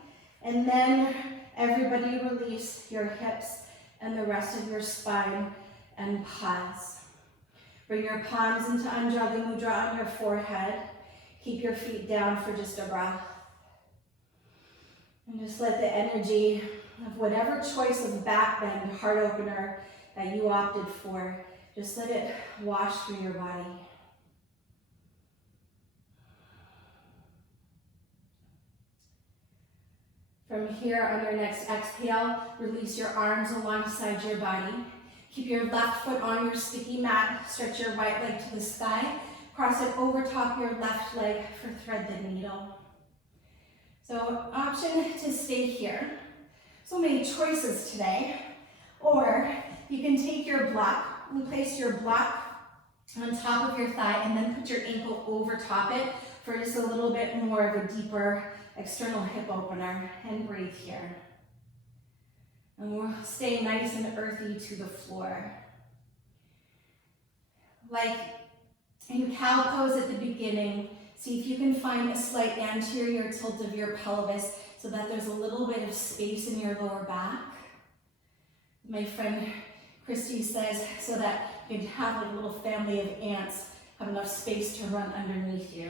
and then everybody release your hips and the rest of your spine and pause. Bring your palms into Anjali Mudra on your forehead. Keep your feet down for just a breath. And just let the energy of whatever choice of back bend, heart opener that you opted for, just let it wash through your body. From here, on your next exhale, release your arms alongside your body. Keep your left foot on your sticky mat. Stretch your right leg to the sky. Cross it over top your left leg for thread the needle. So option to stay here. So many choices today. Or you can take your block and place your block on top of your thigh and then put your ankle over top it for just a little bit more of a deeper external hip opener, and breathe here. And we'll stay nice and earthy to the floor. Like in cow pose at the beginning, see if you can find a slight anterior tilt of your pelvis so that there's a little bit of space in your lower back. My friend Christy says so that you can have like a little family of ants, have enough space to run underneath you.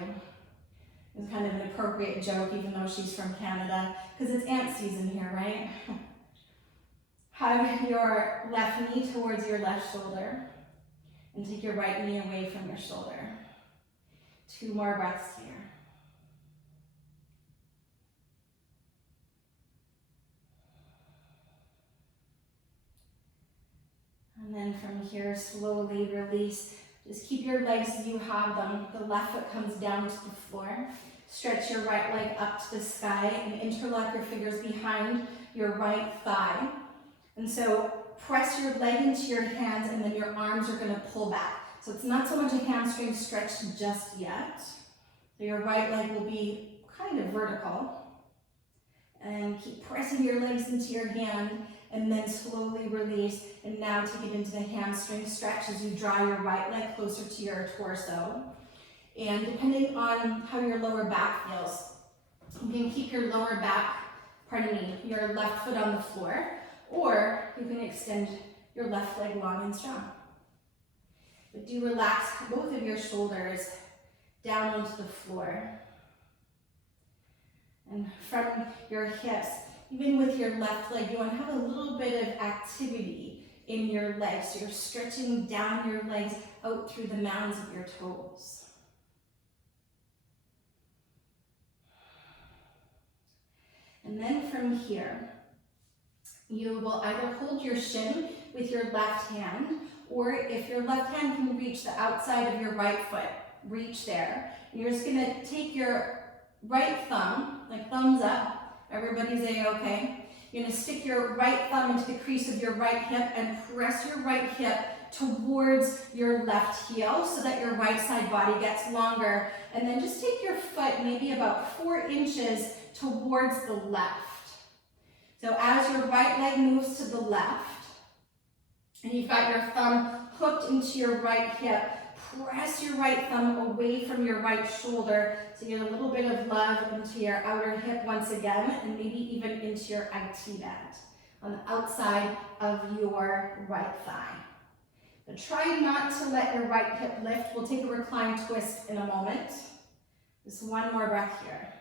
It's kind of an appropriate joke, even though she's from Canada, because it's ant season here, right? Hug your left knee towards your left shoulder and take your right knee away from your shoulder. 2 more breaths here. And then from here, slowly release. Just keep your legs as you have them. The left foot comes down to the floor. Stretch your right leg up to the sky and interlock your fingers behind your right thigh. And so press your leg into your hands and then your arms are going to pull back. So it's not so much a hamstring stretch just yet. So your right leg will be kind of vertical. And keep pressing your legs into your hand and then slowly release. And now take it into the hamstring stretch as you draw your right leg closer to your torso. And depending on how your lower back feels, you can keep your lower back, your left foot on the floor, or you can extend your left leg long and strong. But do relax both of your shoulders down onto the floor. And from your hips, even with your left leg, you want to have a little bit of activity in your legs. So you're stretching down your legs out through the mounds of your toes. And then from here, you will either hold your shin with your left hand, or if your left hand can reach the outside of your right foot, reach there. And you're just going to take your right thumb, like thumbs up. Everybody's A-okay. You're going to stick your right thumb into the crease of your right hip and press your right hip towards your left heel so that your right side body gets longer. And then just take your foot maybe about 4 inches towards the left. So as your right leg moves to the left, and you've got your thumb hooked into your right hip, press your right thumb away from your right shoulder so you get a little bit of love into your outer hip once again, and maybe even into your IT band on the outside of your right thigh. But try not to let your right hip lift. We'll take a recline twist in a moment. Just 1 more breath here.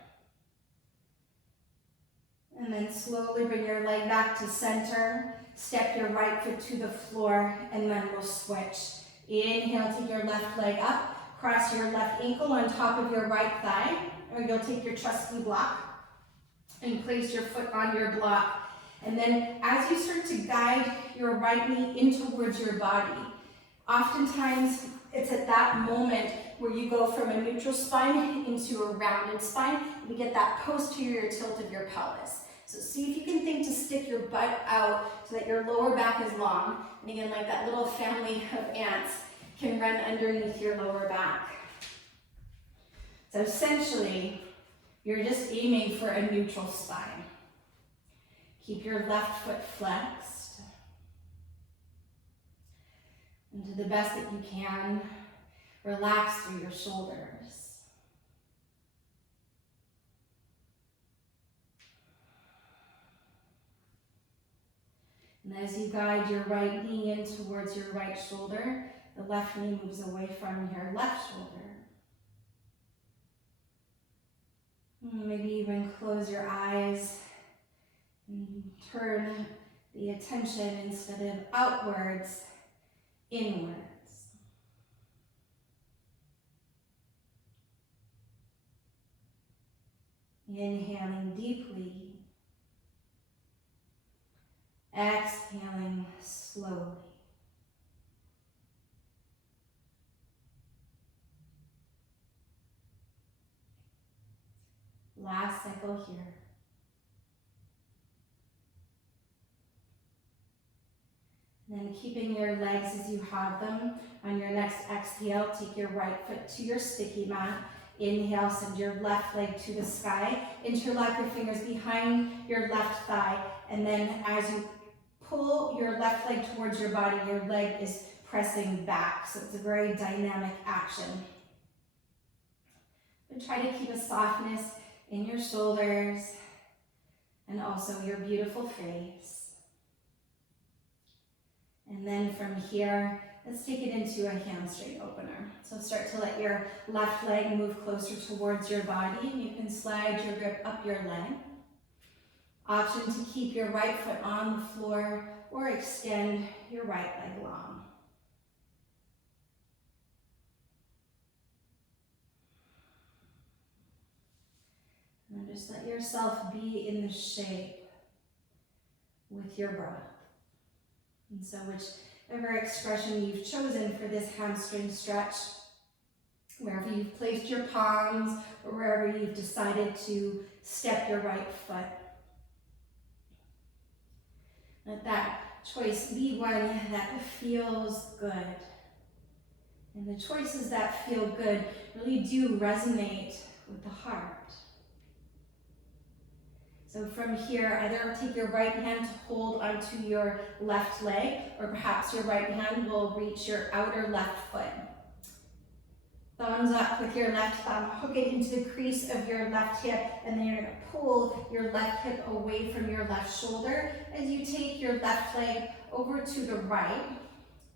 And then slowly bring your leg back to center. Step your right foot to the floor, and then we'll switch. Inhale, take your left leg up. Cross your left ankle on top of your right thigh. Or you'll take your trusty block and place your foot on your block. And then as you start to guide your right knee in towards your body, oftentimes it's at that moment where you go from a neutral spine into a rounded spine. And you get that posterior tilt of your pelvis. So see if you can think to stick your butt out so that your lower back is long. And again, like that little family of ants can run underneath your lower back. So essentially, you're just aiming for a neutral spine. Keep your left foot flexed. And do the best that you can, relax through your shoulders. And as you guide your right knee in towards your right shoulder, the left knee moves away from your left shoulder. Maybe even close your eyes and turn the attention instead of outwards, inwards. Inhaling deeply. Exhaling slowly. Last cycle here. And then keeping your legs as you have them. On your next exhale, take your right foot to your sticky mat. Inhale, send your left leg to the sky. Interlock your fingers behind your left thigh. And then as you pull your left leg towards your body, your leg is pressing back. So it's a very dynamic action. But try to keep a softness in your shoulders and also your beautiful face. And then from here, let's take it into a hamstring opener. So start to let your left leg move closer towards your body. You can slide your grip up your leg. Option to keep your right foot on the floor or extend your right leg long. And just let yourself be in the shape with your breath. And so whichever expression you've chosen for this hamstring stretch, wherever you've placed your palms or wherever you've decided to step your right foot, let that choice be one that feels good. And the choices that feel good really do resonate with the heart. So from here, either take your right hand to hold onto your left leg, or perhaps your right hand will reach your outer left foot. Thumbs up with your left thumb, hook it into the crease of your left hip, and then you're going to pull your left hip away from your left shoulder as you take your left leg over to the right.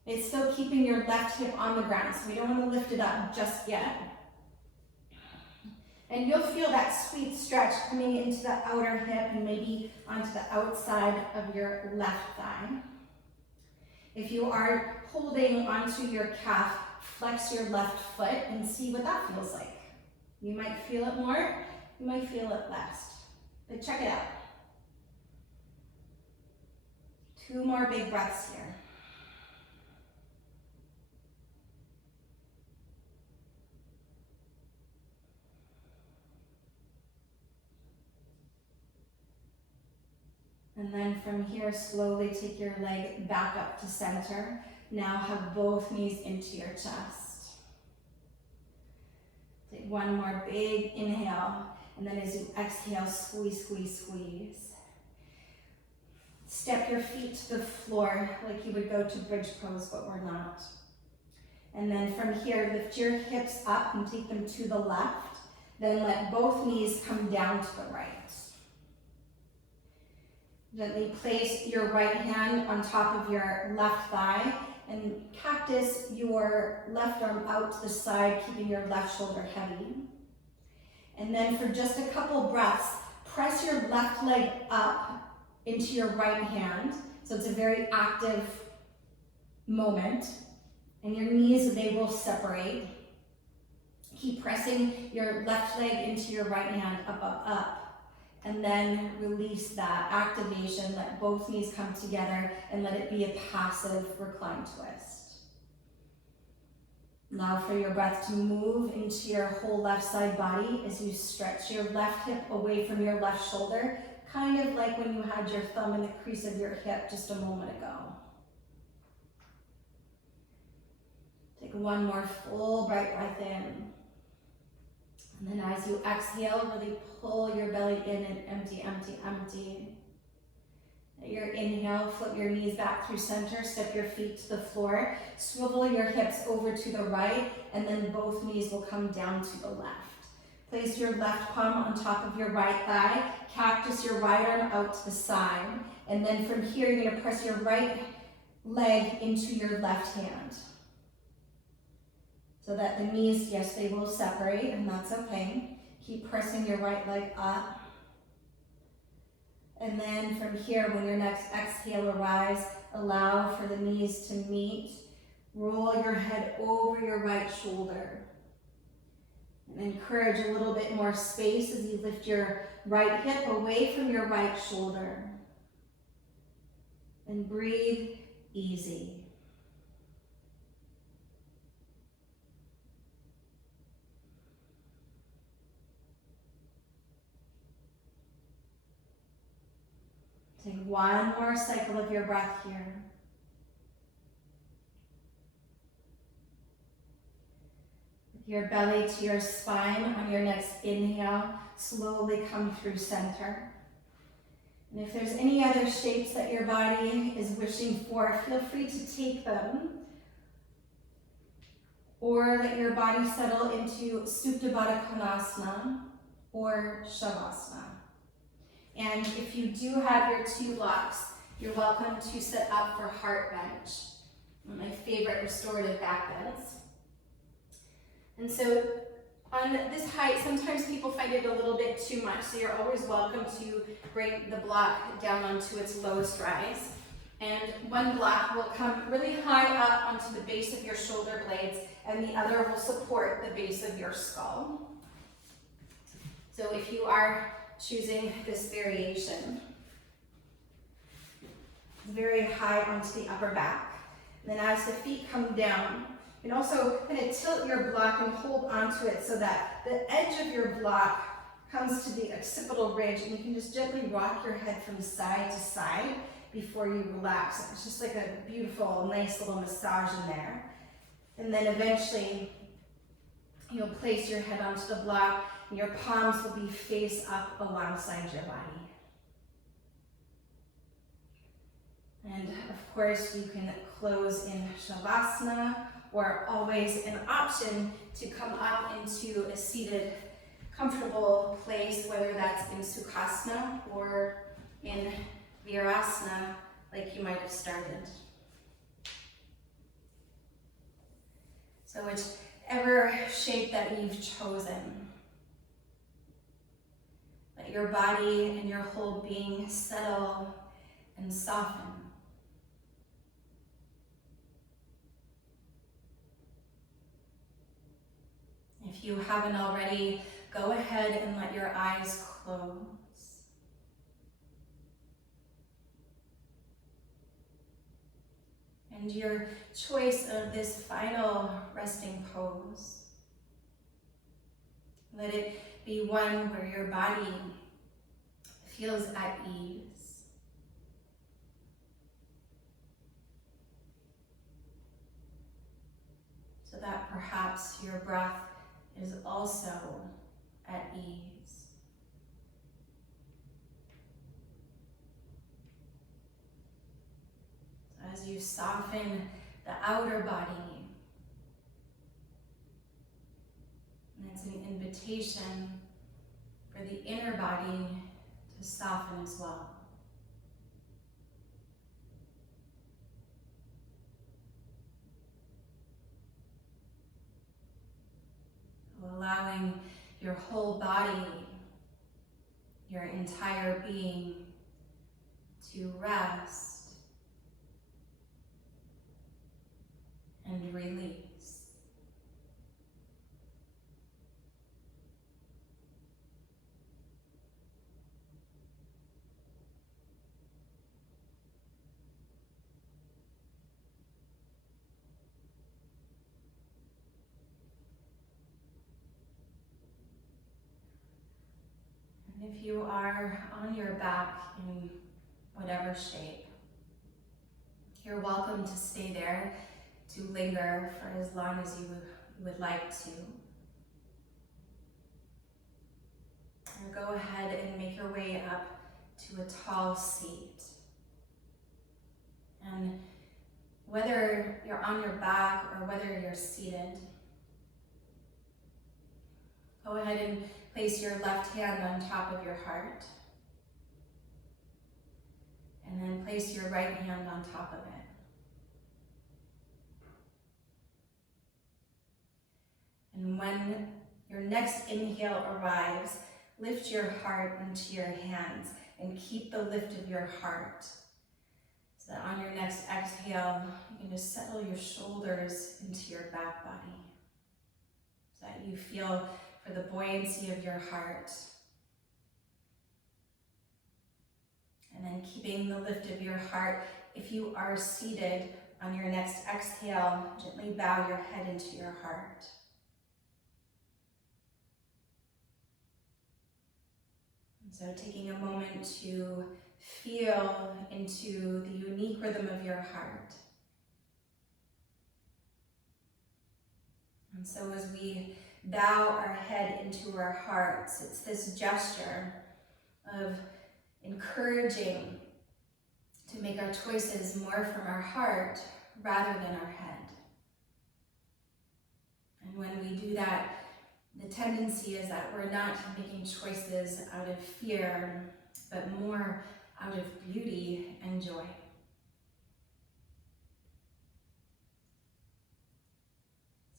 It's still keeping your left hip on the ground, so we don't want to lift it up just yet. And you'll feel that sweet stretch coming into the outer hip and maybe onto the outside of your left thigh. If you are holding onto your calf, flex your left foot and see what that feels like. You might feel it more, you might feel it less, but check it out. 2 more big breaths here. And then from here, slowly take your leg back up to center. Now hug both knees into your chest. Take one more big inhale, and then as you exhale, squeeze, squeeze, squeeze. Step your feet to the floor like you would go to bridge pose, but we're not. And then from here, lift your hips up and take them to the left. Then let both knees come down to the right. Gently place your right hand on top of your left thigh and cactus your left arm out to the side, keeping your left shoulder heavy. And then for just a couple breaths, press your left leg up into your right hand. So it's a very active moment. And your knees, they will separate. Keep pressing your left leg into your right hand, up, up, up. And then release that activation, let both knees come together and let it be a passive recline twist. Allow for your breath to move into your whole left side body as you stretch your left hip away from your left shoulder, kind of like when you had your thumb in the crease of your hip just a moment ago. Take one more full bright breath in. And then as you exhale, really pull your belly in and empty, empty, empty. At your inhale, flip your knees back through center, step your feet to the floor, swivel your hips over to the right, and then both knees will come down to the left. Place your left palm on top of your right thigh, cactus your right arm out to the side, and then from here, you're gonna press your right leg into your left hand. So that the knees, yes, they will separate, and that's okay. Keep pressing your right leg up. And then from here, when your next exhale arrives, allow for the knees to meet. Roll your head over your right shoulder. And encourage a little bit more space as you lift your right hip away from your right shoulder. And breathe easy. Take one more cycle of your breath here. With your belly to your spine on your next inhale, slowly come through center. And if there's any other shapes that your body is wishing for, feel free to take them. Or let your body settle into Supta Baddha Konasana or Shavasana. And if you do have your 2 blocks, you're welcome to sit up for heart bench, one of my favorite restorative back bends. And so on this height, sometimes people find it a little bit too much, so you're always welcome to bring the block down onto its lowest rise. And one block will come really high up onto the base of your shoulder blades, and the other will support the base of your skull. So if you are choosing this variation, very high onto the upper back. And then as the feet come down, you can also kind of tilt your block and hold onto it so that the edge of your block comes to the occipital ridge, and you can just gently rock your head from side to side before you relax. It's just like a beautiful, nice little massage in there. And then eventually you'll place your head onto the block, and your palms will be face up alongside your body. And of course, you can close in Shavasana, or always an option to come up into a seated, comfortable place, whether that's in Sukhasana or in Virasana, like you might have started. So whichever shape that you've chosen, let your body and your whole being settle and soften. If you haven't already, go ahead and let your eyes close. And your choice of this final resting pose, let it be one where your body feels at ease. So that perhaps your breath is also at ease. So as you soften the outer body, and it's an invitation for the inner body to soften as well. Allowing your whole body, your entire being to rest and release. And if you are on your back in whatever shape, you're welcome to stay there, to linger for as long as you would like to. Or go ahead and make your way up to a tall seat. And whether you're on your back or whether you're seated, go ahead and place your left hand on top of your heart. And then place your right hand on top of it. And when your next inhale arrives, lift your heart into your hands and keep the lift of your heart. So that on your next exhale, you can just settle your shoulders into your back body. So that you feel for the buoyancy of your heart. And then keeping the lift of your heart, if you are seated, on your next exhale, gently bow your head into your heart. And so taking a moment to feel into the unique rhythm of your heart. And so as we bow our head into our hearts, it's this gesture of encouraging to make our choices more from our heart rather than our head. And when we do that, the tendency is that we're not making choices out of fear, but more out of beauty and joy.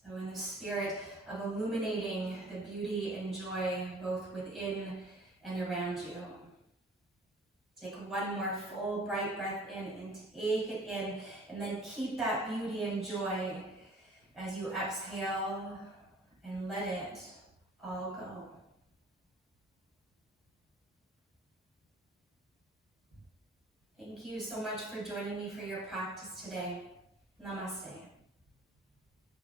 So in the spirit of illuminating the beauty and joy both within and around you, Take one more full bright breath in and take it in, and then keep that beauty and joy as you exhale and let it all go. Thank you so much for joining me for your practice today. Namaste.